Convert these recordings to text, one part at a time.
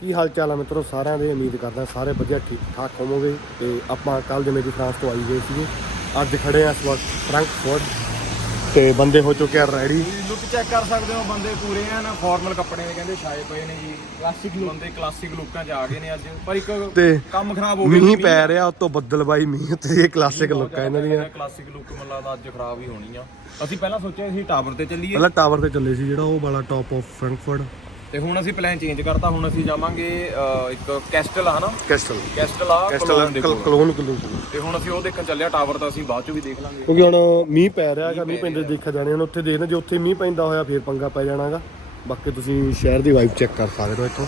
ਕੀ ਹਾਲ ਚਾਲ ਆ ਮਿੱਤਰੋ? ਸਾਰਿਆਂ ਦੇ ਉਮੀਦ ਕਰਦਾ ਸਾਰੇ ਵਧੀਆ ਠੀਕ ਠਾਕ ਹੋਵੋਗੇ ਤੇ ਆਪਾਂ ਕੱਲ ਜਿਵੇਂ ਕਿ ਫਰਾਂਸ ਤੋਂ ਆਈ ਗਏ ਸੀਗੇ। ਅੱਜ ਖੜੇ ਆ ਇਸ ਵਕਤ ਫਰੈਂਕਫਰਟ ਤੇ ਬੰਦੇ ਹੋ ਚੁੱਕੇ ਆ ਰੈਡੀ ਲੁੱਕ ਚੈੱਕ ਕਰ ਸਕਦੇ ਹੋ ਬੰਦੇ ਪੂਰੇ ਆ ਨਾ ਫਾਰਮਲ ਕੱਪੜੇ ਦੇ ਕਹਿੰਦੇ ਛਾਏ ਪਏ ਨੇ ਜੀ। ਕਲਾਸਿਕ ਲੁੱਕ ਬੰਦੇ ਕਲਾਸਿਕ ਲੁੱਕਾਂ 'ਚ ਆ ਗਏ ਨੇ ਅੱਜ। ਪਰ ਇੱਕ ਤੇ ਕੰਮ ਖਰਾਬ ਹੋ ਗਿਆ ਮੀਂਹ ਪੈ ਰਿਹਾ ਉਤੋਂ ਬੱਦਲਬਾਈ ਮੀਂਹ ਤੇ ਇਹ ਕਲਾਸਿਕ ਲੁੱਕ ਆ ਇਹਨਾਂ ਦੀਆਂ। ਕਲਾਸਿਕ ਲੁੱਕ ਮੈਨੂੰ ਲੱਗਦਾ ਅੱਜ ਖਰਾਬ ਹੀ ਹੋਣੀ ਆ। ਅਸੀਂ ਪਹਿਲਾਂ ਸੋਚਿਆ ਸੀ ਟਾਵਰ ਤੇ ਚੱਲੀਏ। ਪਹਿਲਾਂ ਟਾਵਰ ਤੇ ਚੱਲੇ ਸੀ ਜਿਹੜਾ ਉਹ ਵਾਲਾ ਟਾਪ ਆਫ ਫਰੈਂਕਫਰਟ ਤੇ ਹੁਣ ਅਸੀਂ ਪਲਾਨ ਚੇਂਜ ਕਰਤਾ ਹੁਣ ਅਸੀਂ ਜਾਵਾਂਗੇ ਅਹ, ਇੱਕ ਕੈਸਟਲ ਆ ਹਨਾ? ਕੈਸਟਲ ਕੈਸਟਲ ਆ ਕੈਸਟਲ ਕੋਲੋਨ ਦੇ ਕੋਲ। ਕਲੋਨ ਕਲੋਨ ਤੇ ਹੁਣ ਅਸੀਂ ਉਹ ਦੇਖਣ ਚੱਲੇ ਆ ਟਾਵਰ ਤਾਂ ਅਸੀਂ ਬਾਅਦ ਚ ਵੀ ਦੇਖ ਲਾਂਗੇ। ਕਿਉਂਕਿ ਹੁਣ ਮੀਂਹ ਪੈ ਰਿਹਾ ਹੈਗਾ ਮੀਂਹ ਪੈਂਦੇ ਦੇਖਿਆ ਜਾਣੇ ਹੁਣ ਉੱਥੇ ਦੇਖਦੇ ਜੇ ਉੱਥੇ ਮੀਂਹ ਪੈਂਦਾ ਹੋਇਆ ਫੇਰ ਪੰਗਾ ਪੈ ਜਾਣਾਗਾ। ਬਾਕੀ ਤੁਸੀਂ ਸ਼ਹਿਰ ਦੀ ਵਾਈਬ ਚੈੱਕ ਕਰ ਸਕਦੇ ਹੋ ਇੱਥੋਂ।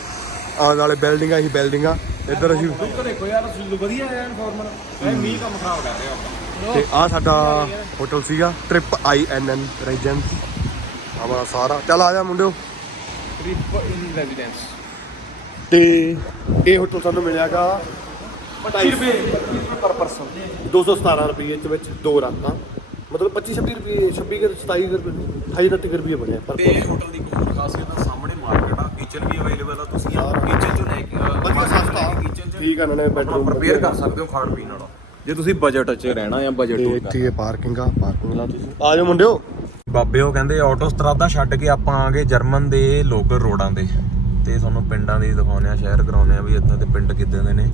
ਆਹ ਨਾਲੇ ਬਿਲਡਿੰਗਾਂ ਹੀ ਬਿਲਡਿੰਗਾਂ ਇੱਧਰ ਅਸੀਂ ਲੁੱਕ ਦੇਖੋ ਯਾਰ ਵਧੀਆ ਆ ਇਨਫੋਰਮਲ ਇਹ ਮੀਂਹ ਕੰਮ ਖਰਾਬ ਕਰ ਰਿਹਾ ਆਪਣਾ ਤੇ ਆ ਸਾਡਾ ਹੋਟਲ ਸੀਗਾ ਟ੍ਰਿਪ ਆਈ ਐਨ ਐਨ ਰੈਜੈਂਸ ਆਵਾ ਸਾਰਾ। ਚੱਲ ਆ ਜਾ ਮੁੰਡਿਓ। ਟ੍ਰਿਪ ਇਨ ਰੈਜ਼ੀਡੈਂਸ ਤੇ ਇਹ ਹੋਟਲ ਸਾਨੂੰ ਮਿਲਿਆਗਾ 25 ਰੁਪਏ। ਪਰ ਪਰਸਨ 217 ਰੁਪਏ ਚ ਵਿੱਚ ਦੋ ਰਾਤਾਂ। ਮਤਲਬ 25 26 ਰੁਪਏ 26 ਕੇ 27 ਰੁਪਏ 28 29 ਰੁਪਏ ਬਣਿਆ ਪਰ ਤੇ ਹੋਟਲ ਦੀ ਕੋਈ ਖਾਸੀਅਤ ਆ ਸਾਹਮਣੇ ਮਾਰਕੀਟ ਆ ਕਿਚਨ ਵੀ ਅਵੇਲੇਬਲ ਆ ਤੁਸੀਂ ਕਿਚਨ ਚੋਂ ਲੈ ਕੇ ਵਧੀਆ ਸਸਤਾ। ਕਿਚਨ ਚ। ਠੀਕ ਆ ਨਾਲੇ ਬੈਡਰੂਮ ਪ੍ਰਪੇਅਰ ਕਰ ਸਕਦੇ ਹੋ ਖਾਣ ਪੀਣ ਵਾਲਾ ਜੇ ਤੁਸੀਂ ਬਜਟ 'ਚ ਰਹਿਣਾ ਜਾਂ ਬਜਟ ਤੇ ਇੱਥੇ ਇਹ ਪਾਰਕਿੰਗ ਆ ਪਾਰਕਿੰਗ ਲਾ ਤੁਸੀਂ। ਆ ਜਾਓ ਮੁੰਡਿਓ। ਬਾਬੇ ਉਹ ਕਹਿੰਦੇ ਆਟੋ ਸਟਰਾਦਾ ਛੱਡ ਕੇ ਆਪਾਂ ਆ ਗਏ ਜਰਮਨ ਦੇ ਲੋਕਲ ਰੋਡਾਂ ਤੇ। ਤੇ ਤੁਹਾਨੂੰ ਪਿੰਡਾਂ ਦੀ ਦਿਖਾਉਂਦੇ ਆ ਸ਼ਹਿਰ ਕਰਾਉਂਦੇ ਆ ਵੀ ਇੱਥੇ ਦੇ ਪਿੰਡ ਕਿੱਦਾਂ ਦੇ ਨੇ।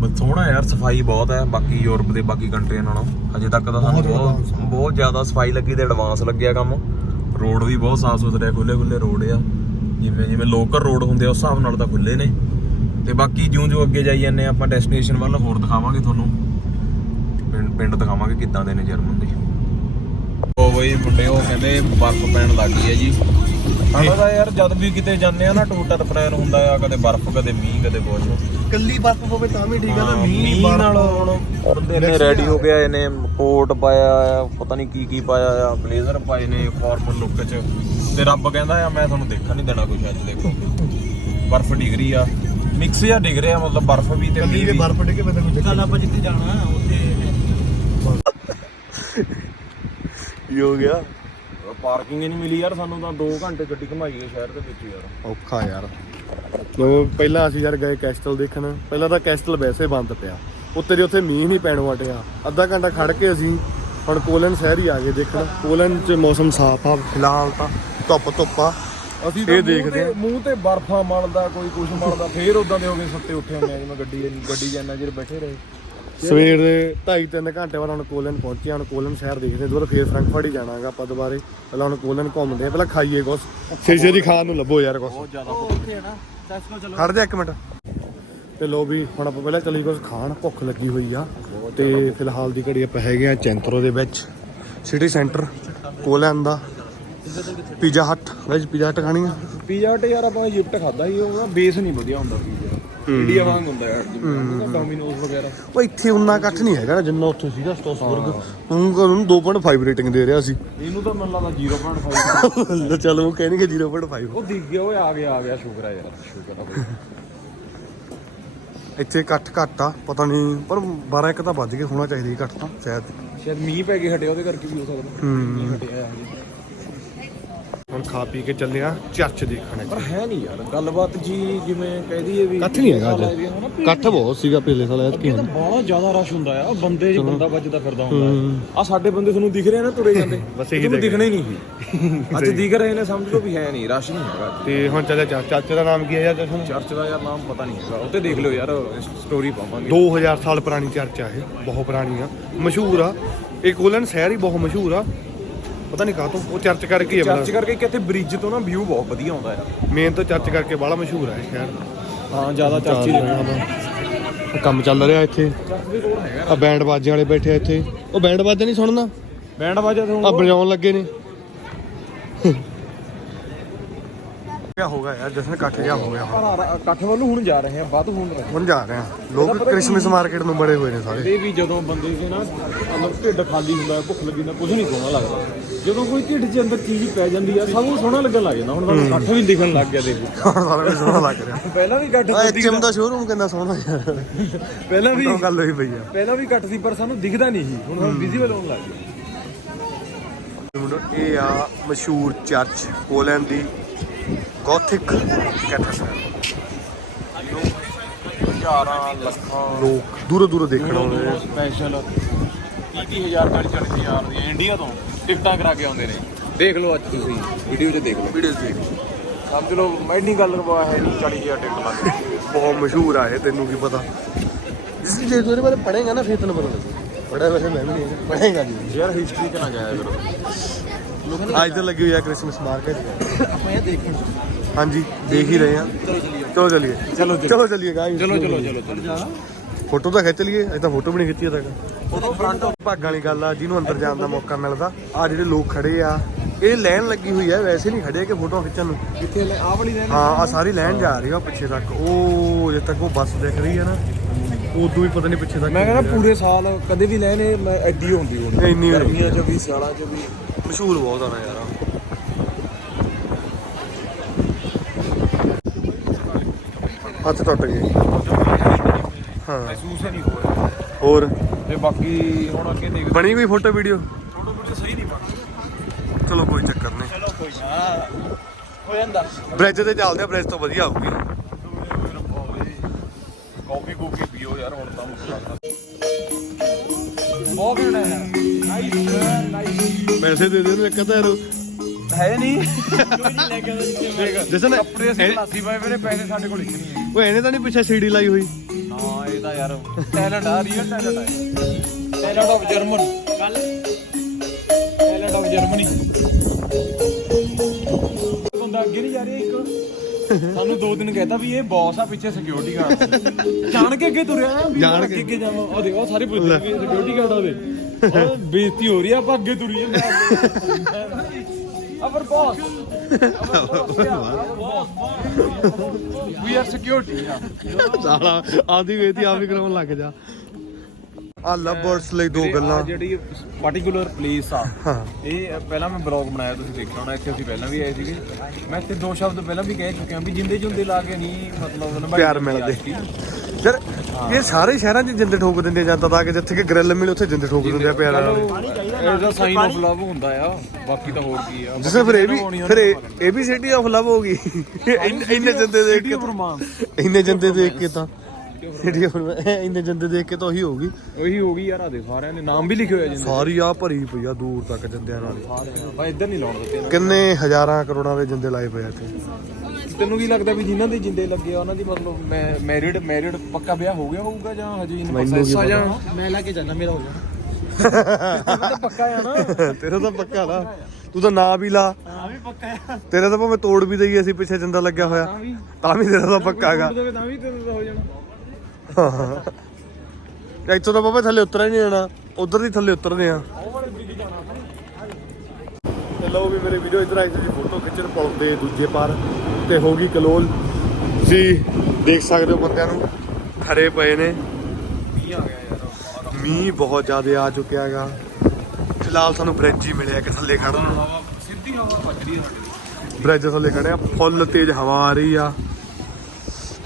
ਬਸ ਸੋਹਣਾ ਯਾਰ ਸਫ਼ਾਈ ਬਹੁਤ ਹੈ ਬਾਕੀ ਯੂਰਪ ਦੇ ਬਾਕੀ ਕੰਟਰੀਆਂ ਨਾਲੋਂ। ਅਜੇ ਤੱਕ ਤਾਂ ਸਾਨੂੰ ਬਹੁਤ ਬਹੁਤ ਜ਼ਿਆਦਾ ਸਫ਼ਾਈ ਲੱਗੀ ਤੇ ਐਡਵਾਂਸ ਲੱਗਿਆ ਕੰਮ। ਰੋਡ ਵੀ ਬਹੁਤ ਸਾਫ਼ ਸੁਥਰੇ ਖੁੱਲੇ ਖੁੱਲੇ ਰੋਡ ਆ। ਜਿਵੇਂ ਜਿਵੇਂ ਲੋਕਲ ਰੋਡ ਹੁੰਦੇ ਆ ਉਸ ਹਿਸਾਬ ਨਾਲ ਤਾਂ ਖੁੱਲੇ ਨੇ। ਤੇ ਬਾਕੀ ਜਿਉਂ ਜਿਉਂ ਅੱਗੇ ਜਾਈ ਜਾਂਦੇ ਆ ਆਪਾਂ ਡੈਸਟੀਨੇਸ਼ਨ ਵੱਲ ਹੋਰ ਦਿਖਾਵਾਂਗੇ ਤੁਹਾਨੂੰ। ਪਿੰਡ ਪਿੰਡ ਦਿਖਾਵਾਂਗੇ ਕਿੱਦਾਂ ਦੇ ਨੇ ਜਰਮਨ ਦੇ। ਉਹ ਬਈ ਮੁੰਡੇ ਉਹ ਕਹਿੰਦੇ ਬਰਫ਼ ਪੈਣ ਲੱਗ ਗਈ ਹੈ ਜੀ। ਸਾਡਾ ਤਾਂ ਯਾਰ ਜਦ ਵੀ ਕਿਤੇ ਜਾਂਦੇ ਆ ਨਾ ਟੂਟਰ ਪਲਾਨ ਹੁੰਦਾ ਆ ਕਦੇ ਬਰਫ਼ ਕਦੇ ਮੀਂਹ ਕਦੇ ਕੁਝ ਕੱਲੀ ਬਰਫ਼ ਪਵੇ ਤਾਂ ਵੀ ਠੀਕ ਆ ਨਾ ਮੀਂਹ ਨਾਲ ਹੁਣ ਬੰਦੇ ਨੇ ਰੈਡੀ ਹੋ ਗਿਆ ਇਹਨੇ ਕੋਟ ਪਾਇਆ ਆ ਪਤਾ ਨਹੀਂ ਕੀ ਕੀ ਪਾਇਆ ਆ ਬਲੇਜ਼ਰ ਪਾਏ ਨੇ ਫਾਰਮਲ ਲੁੱਕ ਚ। ਤੇ ਰੱਬ ਕਹਿੰਦਾ ਆ ਮੈਂ ਤੁਹਾਨੂੰ ਦੇਖਣ ਨਹੀਂ ਦੇਣਾ ਕੁਝ ਅੱਜ ਦੇਖੋ। ਬਰਫ਼ ਡਿੱਗ ਰਹੀ ਆ। ਮਿਕਸ ਜਿਹਾ ਡਿੱਗ ਰਿਹਾ ਮਤਲਬ ਬਰਫ਼ ਵੀ ਤੇ ਮੀਂਹ ਵੀ। ਬਰਫ਼ ਡਿੱਗੇ ਮੈਂ ਤੈਨੂੰ ਕੱਲ ਆਪਾਂ ਜਿੱਥੇ ਜਾਣਾ ਉੱਥੇ ਕੀ ਹੋ ਗਿਆ? ਪਾਰਕਿੰਗ ਨਹੀਂ ਮਿਲੀ ਯਾਰ ਸਾਨੂੰ ਤਾਂ 2 ਘੰਟੇ ਗੱਡੀ ਘੁਮਾਈ ਗਏ ਸ਼ਹਿਰ ਦੇ ਵਿੱਚ ਯਾਰ। ਔਖਾ ਯਾਰ। ਉਹ ਪਹਿਲਾਂ ਅਸੀਂ ਯਾਰ ਗਏ ਕੈਸਟਲ ਦੇਖਣ। ਪਹਿਲਾਂ ਤਾਂ ਕੈਸਟਲ ਵੈਸੇ ਬੰਦ ਪਿਆ। ਉੱਤੇ ਜੇ ਉੱਥੇ ਮੀਂਹ ਨਹੀਂ ਪੈਣ ਵਟਿਆ ਅੱਧਾ ਘੰਟਾ ਖੜ ਕੇ ਅਸੀਂ ਹੁਣ ਕੋਲਨ ਸ਼ਹਿਰ ਹੀ ਆ ਗਏ ਦੇਖਣ। ਕੋਲਨ 'ਚ ਮੌਸਮ ਸਾਫ਼ ਆ ਫਿਲਹਾਲ ਤਾਂ। ਧੁੱਪ ਧੁੱਪ ਆ। ਅਸੀਂ ਇਹ ਦੇਖਦੇ ਆ। ਮੂੰਹ ਤੇ ਬਰਫਾ ਮਲਦਾ ਕੋਈ ਕੁਛ ਮਲਦਾ ਫੇਰ ਉਦਾਂ ਦੇ ਹੋ ਗਏ ਸੁੱਤੇ ਉੱਠੇ ਹੁੰਦੇ ਆ ਜਿਵੇਂ ਗੱਡੀ ਗੱਡੀ ਜੰਨਾ ਚਿਰ ਬੈਠੇ ਰਹੇ। ਸਵੇਰ ਦੇ 2.5-3 ਘੰਟੇ ਬਾਅਦ ਹੁਣ ਕੋਲਨ ਪਹੁੰਚੇ ਹੁਣ ਕੋਲਨ ਸ਼ਹਿਰ ਦੇਖਦੇ ਦੁਬਾਰਾ ਫੇਰ ਫਰੈਂਕਫਰਟ ਹੀ ਜਾਣਾਗਾ ਆਪਾਂ ਦੁਬਾਰੇ। ਪਹਿਲਾਂ ਹੁਣ ਕੋਲਨ ਘੁੰਮਦੇ ਆ ਪਹਿਲਾਂ ਖਾਈਏ ਕੁਛ। ਸ਼ੀਸ਼ੇ ਦੀ ਖਾਣ ਨੂੰ ਲੱਭੋ ਯਾਰ ਕੁਛ। ਬਹੁਤ ਜ਼ਿਆਦਾ ਉੱਥੇ ਹੈ ਨਾ ਟੈਸਕੋ ਚਲੋ। ਖੜ ਜਾ ਇੱਕ ਮਿੰਟ। ਤੇ ਲੋ ਵੀ ਹੁਣ ਆਪਾਂ ਪਹਿਲਾਂ ਚੱਲੀ ਕੁਛ ਖਾਣ ਭੁੱਖ ਲੱਗੀ ਹੋਈ ਆ। ਤੇ ਫਿਲਹਾਲ ਦੀ ਘੜੀ ਆਪਾਂ ਹੈਗੇ ਆ ਚੈਂਤਰੋ ਦੇ ਵਿੱਚ ਸਿਟੀ ਸੈਂਟਰ ਕੋਲਨ ਦਾ। Pizza hut veg pizza hut ਖਾਣੀ ਆ? ਪੀਜ਼ਾ ਤੇ ਯਾਰ ਆਪਾਂ ਇਜਿਪਟ ਖਾਦਾ ਸੀ ਉਹਦਾ ਬੇਸ ਨਹੀਂ ਵਧੀਆ ਹੁੰਦਾ ਪੀਜ਼ਾ ਇੰਡੀਆ ਵਾਂਗ ਹੁੰਦਾ ਯਾਰ ਜਿਵੇਂ ਡੋਮਿਨੋਜ਼ ਵਗੈਰਾ। ਉਹ ਇੱਥੇ ਉਨਾ ਇਕੱਠ ਨਹੀਂ ਹੈਗਾ ਨਾ ਜਿੰਨਾ ਉੱਥੇ ਸੀਗਾ ਸਟੋਸਬਰਗ ਉਹ ਉਹਨੂੰ 2.5 ਰੇਟਿੰਗ ਦੇ ਰਿਹਾ ਸੀ। ਇਹਨੂੰ ਤਾਂ ਮੈਨੂੰ ਲੱਗਦਾ 0.5 ਚਲੋ ਉਹ ਕਹਿਣਗੇ 0.5 ਉਹ ਦਿਖ ਗਿਆ ਓਏ ਆ ਗਿਆ ਆ ਗਿਆ ਸ਼ੁਕਰ ਆ ਯਾਰ ਸ਼ੁਕਰ ਆ ਬਈ। ਇੱਥੇ ਇਕੱਠ ਘੱਟ ਆ ਪਤਾ ਨਹੀਂ ਪਰ 12 ਇੱਕ ਤਾਂ ਵੱਜ ਗਏ ਹੋਣਾ ਚਾਹੀਦਾ ਘੱਟ ਤਾਂ ਸ਼ਾਇਦ। ਸ਼ਾਇਦ ਮੀਂਹ ਪੈ ਕੇ ਹਟਿਆ ਉਹਦੇ ਕਰਕੇ ਵੀ ਹੋ ਸਕਦਾ। ਮੀਂਹ ਹਟਿਆ। ਹੁਣ ਖਾ ਪੀ ਕੇ ਚੱਲੇ ਆ ਚਰਚ ਦੇਖਣ ਪਰ ਹੈ ਨਹੀਂ ਯਾਰ ਗੱਲਬਾਤ ਜੀ ਜਿਵੇਂ ਕਹਿ ਦਈਏ ਵੀ ਇਕੱਠ ਨਹੀਂ ਹੈਗਾ ਅੱਜ। ਇਕੱਠ ਬਹੁਤ ਸੀਗਾ ਪਿਛਲੇ ਸਾਲ ਐਤਕੀ ਇਹ ਤਾਂ ਬਹੁਤ ਜ਼ਿਆਦਾ ਰਸ਼ ਹੁੰਦਾ ਆ ਬੰਦੇ 'ਚ ਬੰਦਾ ਵੱਜਦਾ ਫਿਰਦਾ ਹੁੰਦਾ ਆ। ਸਾਡੇ ਬੰਦੇ ਤੁਹਾਨੂੰ ਦਿਖ ਰਹੇ ਨੇ ਤੁਰੇ ਜਾਂਦੇ। ਬਸ ਇਹੀ ਤੁਹਾਨੂੰ ਦਿਖ ਦਿਖਣੇ ਨਹੀਂ ਸੀ। ਅੱਜ ਦਿਖ ਰਹੇ ਨੇ ਸਮਝ ਲਓ ਵੀ ਹੈ ਨਹੀਂ ਰਸ਼ ਨਹੀਂ ਹੈਗਾ। ਤੇ ਹੁਣ ਚੱਲੇ ਚਰਚ ਚਾਚੇ ਦਾ ਨਾਮ ਕੀ ਹੈ ਯਾਰ ਚਰਚ ਦਾ ਯਾਰ ਨਾਮ ਪਤਾ ਨਹੀਂ ਹੈਗਾ ਉੱਤੇ ਦੇਖ ਲਿਓ ਯਾਰ ਸਟੋਰੀ ਪਾਵਾਂਗੇ। 2000 ਸਾਲ ਪੁਰਾਣੀ ਚਰਚ ਆ ਇਹ ਬਹੁਤ ਪੁਰਾਣੀ ਆ। ਮਸ਼ਹੂਰ ਆ। ਇਹ ਕੋਲਨ ਸ਼ਹਿਰ ਹੀ ਬਹੁਤ ਮਸ਼ਹੂਰ ਆ। ਪਤਾ ਨਹੀਂ ਕਾਹਤੋਂ ਉਹ ਚਰਚ ਕਰਕੇ ਹੀ ਆ ਚਰਚ ਕਰਕੇ ਕਿ ਇੱਥੇ ਬ੍ਰਿਜ ਤੋਂ ਨਾ ਵਿਊ ਬਹੁਤ ਵਧੀਆ ਆਉਂਦਾ ਆ ਮੇਨ ਤਾਂ ਚਰਚ ਕਰਕੇ ਬੜਾ ਮਸ਼ਹੂਰ ਇਹ ਸ਼ਹਿਰ। ਹਾਂ ਜ਼ਿਆਦਾ ਚਰਚ ਹੀ ਲੱਗਦਾ ਕੰਮ ਚੱਲ ਰਿਹਾ ਇੱਥੇ। ਆ ਬੈਂਡ ਬਾਜੇ ਵਾਲੇ ਬੈਠੇ ਆ ਇੱਥੇ। ਉਹ ਬੈਂਡ ਬਾਜਾ ਨਹੀਂ ਸੁਣਨਾ? ਬੈਂਡ ਵਾਜਾ ਤੋਂ ਆ ਵਜਾਉਣ ਲੱਗੇ ਨੇ। ਕੀ ਹੋ ਗਿਆ ਯਾਰ ਜਸ਼ਨ ਇਕੱਠ ਗਿਆ ਹੋ ਗਿਆ ਇਕੱਠ ਵੱਲੋਂ ਹੁਣ ਜਾ ਰਹੇ ਆ ਵੱਧ ਹੁਣ ਹੁਣ ਜਾ ਰਹੇ ਆ। ਲੋਕ ਕ੍ਰਿਸਮਸ ਮਾਰਕੀਟ ਨੂੰ ਬੜੇ ਹੋਏ ਨੇ ਸਾਰੇ। ਇਹ ਵੀ ਜਦੋਂ ਬੰਦੇ ਦੇ ਨਾ ਮਤਲਬ ਢਿੱਡ ਖਾਲੀ ਹੁੰਦਾ ਭੁੱਖ ਲੱਗੀ ਹੁੰਦਾ ਕੁਝ ਨਹੀਂ ਸੋਹਣਾ ਲੱਗਦਾ। ਜਦੋਂ ਕੋਈ ਢਿੱਡ 'ਚ ਅੰਦਰ ਚੀਜ਼ ਪੈ ਜਾਂਦੀ ਆ ਸਭ ਨੂੰ ਸੋਹਣਾ ਲੱਗਣ ਲੱਗ ਜਾਂਦਾ। ਹੁਣ ਸਾਨੂੰ ਇਕੱਠ ਵੀ ਦਿਖਣ ਲੱਗ ਗਿਆ ਦੇਖੋ। ਸਾਰਾ ਕੁਝ ਸੋਹਣਾ ਲੱਗ ਰਿਹਾ। ਪਹਿਲਾਂ ਵੀ ਇਕੱਠ ਆ ਐਚਐਮ ਦਾ ਸ਼ੋਰੂਮ ਕਿੰਨਾ ਸੋਹਣਾ ਯਾਰ ਪਹਿਲਾਂ ਵੀ ਗੱਲ ਹੋਈ ਪਈ ਆ। ਪਹਿਲਾਂ ਵੀ ਇਕੱਠ ਸੀ ਪਰ ਸਾਨੂੰ ਦਿਖਦਾ ਨਹੀਂ ਸੀ। ਹੁਣ ਹੁਣ ਵਿਜ਼ੀਬਲ ਹੋਣ ਲੱਗ ਗਿਆ। ਇਹ ਆ ਮਸ਼ਹੂਰ ਚਰਚ ਪੋਲੈਂਡ ਦੀ ਗੋਥਿਕ ਕੈਥੇਡਰਲ ਹਜ਼ਾਰਾਂ ਲੱਖਾਂ ਲੋਕ ਦੂਰੋਂ ਦੂਰੋਂ ਦੇਖਣ ਆਉਂਦੇ ਨੇ। ਸਪੈਸ਼ਲ 20000 40 40000 ਦੀਆਂ ਇੰਡੀਆ ਤੋਂ। ਟਿਕਟਾਂ ਕਰਾ ਕੇ ਆਉਂਦੇ ਨੇ। ਦੇਖ ਲਓ ਅੱਜ ਤੁਸੀਂ। ਵੀਡੀਓ 'ਚ ਦੇਖ ਲਓ। ਵੀਡੀਓ 'ਚ ਦੇਖ ਲਓ। ਸਮਝ ਲਓ ਐਡੀ ਗੱਲ ਵਾ ਹੈ ਨਹੀਂ 40000 ਟਿਕਟ ਲੱਗ ਬਹੁਤ ਮਸ਼ਹੂਰ ਆ ਇਹ ਤੈਨੂੰ ਕੀ ਪਤਾ। ਜਿਸ ਜੇ ਤੂੰ ਇਹਦੇ ਬਾਰੇ ਪੜ੍ਹੇਗਾ ਨਾ ਫਿਰ ਤੈਨੂੰ ਪਤਾ ਲੱਗੂ। ਪੜਿਆ ਵੈਸੇ ਮੈਂ ਵੀ ਨਹੀਂ ਪੜ੍ਹੇਗਾ ਜੀ। ਯਾਰ ਹਿਸਟਰੀ 'ਚ ਨਾ ਜਾਇਆ ਕਰੋ। ਅੱਜ ਤਾਂ ਲੱਗੀ ਹੋਈ ਆ ਕ੍ਰਿਸਮਸ ਮਾਰਕੀਟ ਆਪਾਂ ਇਹ ਦੇਖਣ ਹਾਂਜੀ ਦੇਖ ਹੀ ਰਹੇ ਆ ਚਲੋ ਚਲੀਏ। ਚਲੋ ਚਲੋ ਚੱਲੀਏ ਗਾਇਸ ਚਲੋ ਚਲੋ ਚਲੋ ਫੋਟੋ ਤਾਂ ਖਿੱਚ ਲਈਏ ਅਜੇ ਤਾਂ ਫੋਟੋ ਵੀ ਨਹੀਂ ਖਿੱਚੀ ਤੱਕ। ਉਦੋਂ ਫਰੰਟ ਭਾਗਾਂ ਵਾਲੀ ਗੱਲ ਆ ਜਿਹਨੂੰ ਅੰਦਰ ਜਾਣ ਦਾ ਮੌਕਾ ਮਿਲਦਾ। ਆ ਜਿਹੜੇ ਲੋਕ ਖੜੇ ਆ ਇਹ ਲਾਈਨ ਲੱਗੀ ਹੋਈ ਹੈ ਵੈਸੇ ਨਹੀਂ ਖੜੇ ਕਿ ਫੋਟੋ ਖਿੱਚਣ ਨੂੰ। ਕਿੱਥੇ ਆਹ ਵਾਲੀ ਰਹਿਣ ਹਾਂ ਆ? ਸਾਰੀ ਲਾਈਨ ਜਾ ਰਹੀ ਆ ਪਿੱਛੇ ਤੱਕ। ਉਹ ਜੇ ਤੱਕ ਉਹ ਬੱਸ ਦਿਖ ਰਹੀ ਹੈ ਨਾ। ਉਦੋਂ ਵੀ ਪਤਾ ਨਹੀਂ ਪਿੱਛੇ ਤੱਕ ਮੈਂ ਕਹਿੰਦਾ ਪੂਰੇ ਸਾਲ ਕਦੇ ਵੀ ਲੈਣੇ ਮੈਂ ਐਡੀ ਹੁੰਦੀ ਹੁਣ। ਇੰਨੀ ਹੋਈ। ਗਰਮੀਆਂ 'ਚ ਵੀ ਸਿਆਲਾਂ 'ਚ ਵੀ। ਮਸ਼ਹੂਰ ਬਹੁਤ ਆ ਨਾ ਯਾਰ। ਹੱਥ ਟੁੱਟ ਗਏ। ਹਾਂ। ਮਹਿਸੂਸ ਹੀ ਨਹੀਂ ਹੋ ਰਿਹਾ। ਹੋਰ? ਤੇ ਬਾਕੀ ਹੁਣ ਅੱਗੇ ਦੇਖ ਬਣੀ ਕੋਈ ਫੋਟੋ ਵੀਡੀਓ ਫੋਟੋ ਵੀਡੀਓ ਸਹੀ ਨਹੀਂ ਬਣਦੀ ਚਲੋ ਕੋਈ ਚੱਕਰ ਨਹੀਂ। ਚਲੋ ਕੋਈ ਨਾ। ਹੋ ਜਾਂਦਾ। ਬ੍ਰਿਜ ਤੇ ਚੱਲਦੇ ਆ ਬ੍ਰਿਜ ਤੋਂ ਵਧੀਆ ਹੋਊਗੀ ਕਾਫੀ ਕੂਫੀ ਪੀਓ ਯਾਰ ਹੁਣ ਤਾਂ ਬਹੁਤ ਘੈਂਟ ਹੈ ਨਾਈਸ ਨਾਈਸ ਪੈਸੇ ਦੇ ਦੇ ਨੂੰ ਇੱਕ ਅੱਧਾ ਯਾਰ। ਹੈ ਨਹੀਂ। ਜਸਨ ਕੱਪੜੇ ਅਸੀਂ ਖਲਾਸੀ ਪਾਏ ਮੇਰੇ ਪੈਸੇ ਸਾਡੇ ਕੋਲ ਇੱਕ ਨਹੀਂ ਹੈ ਉਹ ਇਹਨੇ ਤਾਂ ਨਹੀਂ ਪਿੱਛੇ ਸੀਡੀ ਲਾਈ ਹੋਈ। ਹਾਂ ਇਹ ਤਾਂ ਯਾਰ ਟੈਲੈਂਟ ਆ ਰੀਅਲ ਟੈਲੈਂਟ ਆ। ਟੈਲੈਂਟ ਆਫ ਜਰਮਨ ਕੱਲ ਟੈਲੈਂਟ ਆਫ ਜਰਮਨੀ ਬੰਦਾ ਅੱਗੇ ਨਹੀਂ ਜਾ ਰਿਹਾ ਇੱਕ। ਸਾਨੂੰ ਦੋ ਦਿਨ ਕਹਿਤਾ ਵੀ ਇਹ ਬੌਸ ਆ ਪਿੱਛੇ ਸਿਕਿਉਰਿਟੀ ਗਾਰਡ ਜਾਣ ਕੇ ਅੱਗੇ ਤੁਰਿਆ ਵੀ ਜਾਣ ਕੇ। ਅੱਗੇ ਜਾਵਾਂ। ਉਹ ਦੇਖੋ ਸਾਰੇ ਪੁੱਛਦੇ ਵੀ ਸਿਕਿਉਰਿਟੀ ਗਾਰਡ ਆਵੇ ਉਹ ਬੇਇੱਜ਼ਤੀ ਹੋ ਰਹੀ ਆ ਆਪਾਂ ਅੱਗੇ ਤੁਰੀਏ ਮੈਂ our boss we are security ਆ। ਸਾਲਾ ਆਦੀ ਵੇਤੀ ਆਪ ਹੀ ਕਰਾਉਣ ਲੱਗ ਜਾ। ਆ ਲਵ ਬਰਡਸ ਲਈ ਦੋ ਗੱਲਾਂ। ਜਿਹੜੀ ਪਾਰਟਿਕੂਲਰ ਪਲੇਸ ਆ ਇਹ ਪਹਿਲਾਂ ਮੈਂ ਬਲੌਗ ਬਣਾਇਆ ਤੁਸੀਂ ਦੇਖਿਆ ਹੋਣਾ ਇੱਥੇ ਅਸੀਂ ਪਹਿਲਾਂ ਵੀ ਆਏ ਸੀਗੇ। ਮੈਂ ਇੱਥੇ ਦੋ ਸ਼ਬਦ ਪਹਿਲਾਂ ਵੀ ਕਹਿ ਚੁੱਕਿਆ ਵੀ ਜਿੰਦੇ ਜੁੰਦੇ ਲਾ ਕੇ ਨਹੀਂ ਮਤਲਬ ਪਿਆਰ ਜਾਂਦੀ ਮਿਲਦੇ। ਯਾਰ ਇਹ ਸਾਰੇ ਸ਼ਹਿਰਾਂ 'ਚ ਜਿੰਦੇ ਠੋਕ ਦਿੰਦੇ ਜਾਂ ਤਾਂ ਕਿ ਜਿੱਥੇ ਕਿ ਗ੍ਰਿਲ ਮਿਲੇ ਉੱਥੇ ਜਿੰਦੇ ਠੋਕ ਦਿੰਦੇ ਆ ਪਿਆਰ ਇਹਦਾ ਸਾਈਨ ਆਫ ਲਵ ਹੁੰਦਾ ਆ। ਬਾਕੀ ਤਾਂ ਹੋਰ ਕੀ ਆ। ਜਿਵੇਂ ਫਿਰ ਇਹ ਵੀ ਫਿਰ ਇਹ ਵੀ ਸਿਟੀ ਆਫ ਲਵ ਹੋ ਗਈ। ਇੰਨੇ ਜਿੰਦੇ ਦੇਖ ਕੇ ਇੰਨੇ ਜਿੰਦੇ ਦੇਖ ਕੇ ਤਾਂ। ਸਿਟੀ ਆਫ ਇੰਨੇ ਜਿੰਦੇ ਦੇਖ ਕੇ ਤਾਂ ਉਹੀ ਹੋਊਗੀ ਉਹੀ ਹੋ ਗਈ ਯਾਰ ਆ ਦੇ ਸਾਰਿਆਂ ਨੇ ਨਾਮ ਵੀ ਲਿਖੇ ਹੋਏ ਜਿੰਦੇ ਸਾਰੀ ਆ ਭਰੀ ਪਈ ਆ ਦੂਰ ਤੱਕ ਜਿੰਦਿਆਂ ਨਾਲ ਬਾ ਇੱਧਰ ਨਹੀਂ ਲਾਉਣ ਦਿੱਤੇ ਕਿੰਨੇ ਹਜ਼ਾਰਾਂ ਕਰੋੜਾਂ ਦੇ ਜਿੰਦੇ ਲਾਏ ਪਏ ਆ ਇੱਥੇ। ਤੈਨੂੰ ਕੀ ਲੱਗਦਾ ਵੀ ਜਿਨ੍ਹਾਂ ਦੇ ਜਿੰਦੇ ਲੱਗੇ ਆ ਉਹਨਾਂ ਦੀ ਮਤਲਬ ਮੈਰਿਡ ਮੈਰਿਡ ਪੱਕਾ ਵਿਆਹ ਹੋ ਗਿਆ ਹੋਊਗਾ ਜਾਂ ਹਜੇ ਇਨ ਪ੍ਰੋਸੈਸ ਆ ਜਾਂ ਮੈਂ ਲੈ ਕੇ ਜਾਣਾ ਮੇਰਾ ਹੋ ਜਾਣਾ। ਤਾਂ ਪੱਕਾ ਆ ਨਾ। ਤੇਰਾ ਤਾਂ ਪੱਕਾ ਨਾ। ਤੂੰ ਤਾਂ ਨਾਂ ਵੀ ਲਾ। ਆ ਵੀ ਪੱਕਾ ਆ। ਤੇਰਾ ਤਾਂ ਭਾਵੇਂ ਤੋੜ ਵੀ ਦਈਏ ਅਸੀਂ ਪਿੱਛੇ ਜਿੰਦਾ ਲੱਗਿਆ ਹੋਇਆ। ਤਾਂ ਵੀ। ਤੇਰਾ ਤਾਂ ਪੱਕਾ ਹੈਗਾ। ਦੇਵੇ ਤਾਂ ਵੀ ਤੈਨੂੰ ਤਾਂ ਹੋ ਜਾਣਾ। ਹਾਂ। ਇੱਥੋਂ ਤਾਂ ਬਾਬਾ ਥੱਲੇ ਉਤਰਿਆ ਨਹੀਂ ਜਾਣਾ। ਉਧਰ ਦੀ ਥੱਲੇ ਉਤਰਦੇ ਆ। ਤੇ ਲਓ ਵੀ ਮੇਰੇ ਵੀਡੀਓ ਇਧਰ ਆਈ ਸੀ ਫੋਟੋ ਖਿੱਚਣ ਪੁਲ ਦੇ ਦੂਜੇ ਪਾਰ। ਤੇ ਹੋ ਗਈ ਕਲੋਲ। ਤੁਸੀਂ ਦੇਖ ਸਕਦੇ ਹੋ ਬੰਦਿਆਂ ਨੂੰ। ਖੜੇ ਪਏ ਨੇ। ਮੀਂਹ ਆ ਗਿਆ ਯਾਰ ਮੀਂਹ ਬਹੁਤ ਜ਼ਿਆਦਾ ਆ ਚੁੱਕਿਆ ਹੈਗਾ। ਫਿਲਹਾਲ ਸਾਨੂੰ ਬ੍ਰਿਜ ਹੀ ਮਿਲਿਆ ਕਿ ਥੱਲੇ ਖੜਨ ਨੂੰ। ਸਿੱਧੀ ਹਵਾ ਵੱਜ ਰਹੀ ਹੈ ਸਾਡੇ ਬ੍ਰਿਜ ਥੱਲੇ ਖੜੇ ਆ। ਫੁੱਲ ਤੇਜ਼ ਹਵਾ ਆ ਰਹੀ ਆ।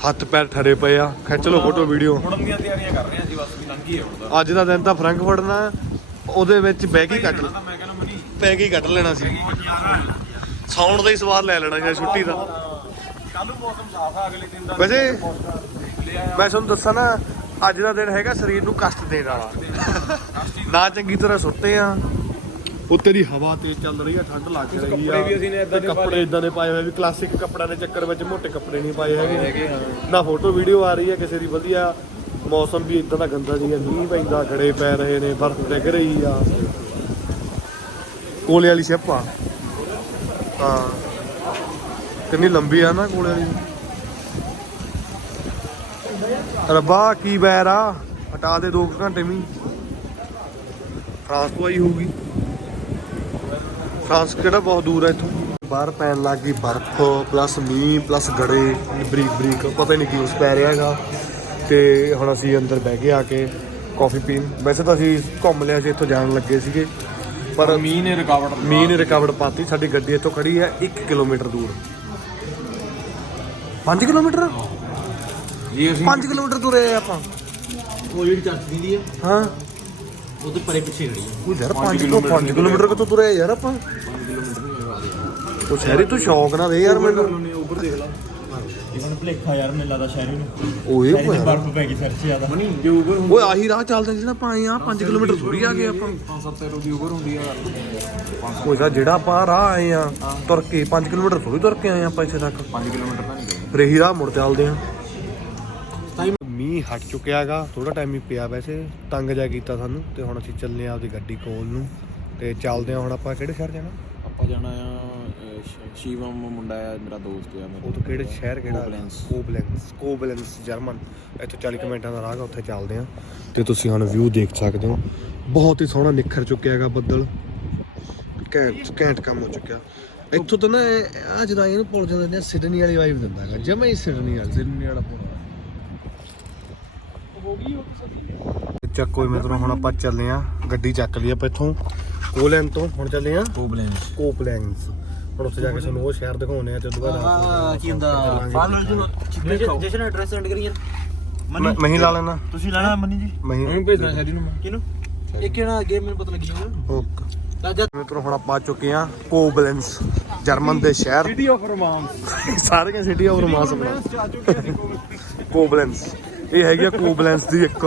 ਹੱਥ ਪੈਰ ਠਰੇ ਪਏ ਆ। ਖਿੱਚ ਲਓ ਫੋਟੋ ਵੀਡੀਓ ਮੁੜਨ ਦੀਆਂ ਤਿਆਰੀਆਂ ਕਰ ਰਹੇ ਹਾਂ ਜੀ ਬਸ ਵੀ ਲੰਘੀ ਹੈ ਤਾਂ। ਅੱਜ ਦਾ ਦਿਨ ਤਾਂ ਫਰੰਕਫਰਟ ਨਾ ਉਹਦੇ ਵਿੱਚ ਕੇ ਹੀ ਕੱਟ ਤਾਂ ਮੈਂ ਕਹਿੰਦਾ ਮਨੀ ਪੈ ਕੇ ਹੀ ਕੱਟ ਲੈਣਾ ਸੀ। ਸੌਣ ਦਾ ਹੀ ਸਵਾਦ ਲੈ ਲੈਣਾ ਸੀ ਛੁੱਟੀ ਦਾ। ਕੱਲ ਮੌਸਮ ਸਾਫ਼ ਆ ਅਗਲੇ ਦਿਨ ਦਾ ਵੈਸੇ ਮੈਂ ਤੁਹਾਨੂੰ ਦੱਸਾਂ ਨਾ ਅੱਜ ਦਾ ਦਿਨ ਹੈਗਾ ਸਰੀਰ ਨੂੰ ਕਸ਼ਟ ਦੇਣ ਵਾਲਾ। ਨਾ ਚੰਗੀ ਤਰ੍ਹਾਂ ਸੁੱਤੇ ਆ ਉੱਤੇ ਦੀ ਹਵਾ ਤੇਜ਼ ਚੱਲ ਰਹੀ ਆ ਠੰਡ ਲੱਗ ਰਹੀ ਆ। ਕੱਪੜੇ ਵੀ ਅਸੀਂ ਨੇ ਦੇ ਕੱਪੜੇ ਇਦਾਂ ਦੇ ਪਾਏ ਹੋਏ ਵੀ ਕਲਾਸਿਕ ਕੱਪੜਿਆਂ ਦੇ ਚੱਕਰ ਵਿੱਚ ਮੋਟੇ ਕੱਪੜੇ ਨਹੀਂ ਪਾਏ ਹੈਗੇ। ਨਾ ਫੋਟੋ ਵੀਡੀਓ ਆ ਰਹੀ ਹੈ ਕਿਸੇ ਦੀ ਵਧੀਆ ਮੌਸਮ ਵੀ ਇਦਾਂ ਦਾ ਗੰਦਾ ਜਿਹਾ ਮੀਂਹ ਪੈਂਦਾ ਖੜੇ ਪੈ ਰਹੇ ਨੇ ਬਰਫ਼ ਡਿੱਗ ਰਹੀ ਆ। ਕੋਲੇ ਵਾਲੀ ਸ਼ਿਪ ਆ। ਹਾਂ। ਕਿੰਨੀ ਲੰਬੀ ਆ ਨਾ ਕੋਲੇ ਵਾਲੀ। ਰੱਬਾ ਕੀ ਬੈਰ ਆ? ਹਟਾ ਦੇ 2 ਘੰਟੇ ਮੀਂਹ। ਫਰਾਂਸ ਤੋਂ ਆਈ ਹੋਊਗੀ। ਫਰਾਂਸ ਕਿਹੜਾ ਬਹੁਤ ਦੂਰ ਹੈ ਇੱਥੋਂ? ਬਾਹਰ ਪੈਣ ਲੱਗ ਗਈ ਬਰਫ਼ ਪਲੱਸ ਮੀਂਹ ਪਲੱਸ ਗੜੇ ਬਰੀਕ ਬਰੀਕ ਪਤਾ ਹੀ ਨਹੀਂ ਕੀ ਉਸ ਪੈ ਰਿਹਾ ਹੈਗਾ। ਤੇ ਹੁਣ ਅਸੀਂ ਅੰਦਰ ਬਹਿ ਕੇ ਆ ਕੇ ਕਾਫੀ ਪੀਣ। ਵੈਸੇ ਤਾਂ ਅਸੀਂ ਘੁੰਮ ਲਿਆ ਸੀ ਇੱਥੋਂ ਜਾਣ ਲੱਗੇ ਸੀਗੇ। ਪਰ ਮੀਂਹ ਨੇ ਰੁਕਾਵਟ ਮੀਂਹ ਨੇ ਰਕਾਵਟ ਪਾਤੀ ਸਾਡੀ ਗੱਡੀ ਇੱਥੋਂ ਖੜੀ ਹੈ 1 ਕਿਲੋਮੀਟਰ ਦੂਰ। 5 ਕਿਲੋਮੀਟਰ? ਜੀ ਅਸੀਂ 5 ਕਿਲੋਮੀਟਰ ਤੁਰੇ ਆ ਆਪਾਂ। ਉਹ ਜਿਹੜੀ ਚੱਜ ਦੀ ਆ ਹਾਂ। ਉਹਦੇ ਪਰੇ ਪਿੱਛੇ ਖੜੀ ਉਹ ਯਾਰ 5 ਕਿਲੋ 5 ਕਿਲੋਮੀਟਰ ਕਿਤੋਂ ਤੁਰੇ ਆ ਯਾਰ ਆਪਾਂ? ਉਹ ਸ਼ਹਿਰੀ ਤੂੰ ਸ਼ੌਕ ਨਾ ਦੇ ਯਾਰ ਮੈਨੂੰ। ਉੱਪਰ ਦੇਖ ਲਾ। ਇਵਨ ਭਲੇਖਾ ਯਾਰ ਮੈਨੂੰ ਲੱਗਦਾ ਸ਼ਹਿਰ ਨੂੰ। ਓਏ ਬਰਫ਼ ਪੈ ਗਈ ਸਿਰ ਜ਼ਿਆਦਾ। ਨਹੀਂ ਜੇ ਉਬਰ ਓਏ ਆਹੀ ਰਾਹ ਚੱਲਦੇ ਜਿਹੜਾ ਪਾਏ ਆ 5 ਕਿਲੋਮੀਟਰ ਥੋੜੀ ਆ ਗਏ ਆਪਾਂ। 5-7 ਰੁਪਏ ਦੀ ਉਬਰ ਹੁੰਦੀ ਆ। ਕੋਈ ਸਾ ਜਿਹੜਾ ਆਪਾਂ ਰਾਹ ਆਏ ਆ ਤੁਰ ਕੇ 5 ਕਿਲੋਮੀਟਰ ਥੋੜੀ ਤੁਰ ਕੇ ਆਏ ਆਪਾਂ ਇੱਥੇ ਤੱਕ। 5 ਕਿਲੋਮੀਟਰ ਤਾਂ ਨਹੀਂ ਗਏ। ਫਿਰ ਇਹੀ ਰਾਹ ਮੁੜ ਚੱਲਦੇ ਆ। ਮੀਂਹ ਹਟ ਚੁੱਕਿਆਗਾ ਥੋੜਾ ਟਾਈਮ ਹੀ ਪਿਆ ਵੈਸੇ। ਤੰਗ ਜਾ ਕੀਤਾ ਸਾਨੂੰ ਤੇ ਹੁਣ ਅਸੀਂ ਚੱਲੇ ਆ ਆਪਦੀ ਗੱਡੀ ਕੋਲ ਨੂੰ। ਤੇ ਚੱਲਦੇ ਆ ਹੁਣ ਆਪਾਂ ਕਿਹੜੇ ਸ਼ਹਿਰ ਜਾਣਾ? ਆਪਾਂ ਜਾਣਾ ਆ ਸ਼ਿਵਮ ਮੁੰਡਾ ਆ ਮੇਰਾ ਦੋਸਤ ਆ ਉਹ ਤੋਂ ਕਿਹੜੇ ਸ਼ਹਿਰ ਕਿਹੜਾ? ਕੋਬਲੈਂਸ। Koblenz Koblenz German. ਇੱਥੋਂ 40 ਕੁ ਮਿੰਟਾਂ ਦਾ ਰਾਹ ਗਾ ਉੱਥੇ ਚੱਲਦੇ ਆ ਤੇ ਤੁਸੀਂ ਹੁਣ ਵਿਊ ਦੇਖ ਸਕਦੇ ਹੋ। ਬਹੁਤ ਹੀ ਸੋਹਣਾ ਨਿਖਰ ਚੁੱਕਿਆ ਹੈਗਾ ਬੱਦਲ। ਘੈਂਟ ਘੈਂਟ ਕੰਮ ਹੋ ਚੁੱਕਿਆ। ਇੱਥੋਂ ਤਾਂ ਨਾ ਆ ਜਦੋਂ ਇਹਨੂੰ ਪੁੱਲ ਜਾਂਦੇ ਨੇ ਸਿਡਨੀ ਵਾਲੀ ਵਾਈਬ ਦਿੰਦਾ ਹੈਗਾ ਜਮਾ ਹੀ ਸਿਡਨੀ ਵਾਲੀ। ਸਿਰਨੀ ਵਾਲਾ ਪੂਰਾ ਚੱਕੋ ਮਿੱਤਰੋ ਹੁਣ ਆਪਾਂ ਚੱਲੇ ਆ ਗੱਡੀ ਚੱਕ ਲਈ ਆਪਾਂ ਇੱਥੋਂ ਕੋਲੈਂਡ ਤੋਂ। ਹੁਣ ਚੱਲੇ ਆ ਕੋਬਲੈਂਸ ਕੋਪਲੈਂਸ ਹੁਣ ਉੱਥੇ ਜਾ ਕੇ ਤੁਹਾਨੂੰ ਉਹ ਸ਼ਹਿਰ ਦਿਖਾਉਣੇ ਆ ਤੇ ਬਾਅਦ ਰਾਤ ਕੀ ਹੁੰਦਾ? ਜਸ਼ਨ ਐਡਰੈਸ ਸੈਂਡ ਕਰੀ ਯਾਰ ਮੈਂ ਮੈਂ ਹੀ ਲਾ ਲੈਣਾ ਤੁਸੀਂ ਲੈਣਾ ਮਨੀ ਜੀ? ਮੈਂ ਹੀ ਉਹਨੂੰ ਭੇਜਣਾ ਸ਼ੈਰੀ ਨੂੰ ਮੈਂ। ਕਿਹਨੂੰ? ਇਹ ਕਿਹੜਾ ਗੇਮ ਮੈਨੂੰ ਪਤਾ ਲੱਗੀ ਜਾਊਗਾ ਓਕੇ। ਮਿੱਤਰੋ ਹੁਣ ਆਪਾਂ ਆ ਚੁੱਕੇ ਆ ਕੋਬਲੈਂਸ ਜਰਮਨ ਦੇ ਸ਼ਹਿਰ। ਸਿਟੀ ਆਫ ਰੋਮਾਂਸ ਸਾਰੀਆਂ ਸਿਟੀ ਆਫ ਰੋਮਾਂਸ ਬਣਾ। ਕੋਬਲੈਂਸ ਇਹ ਹੈਗੀ ਆ ਕੋਬਲੈਂਸ ਦੀ ਇੱਕ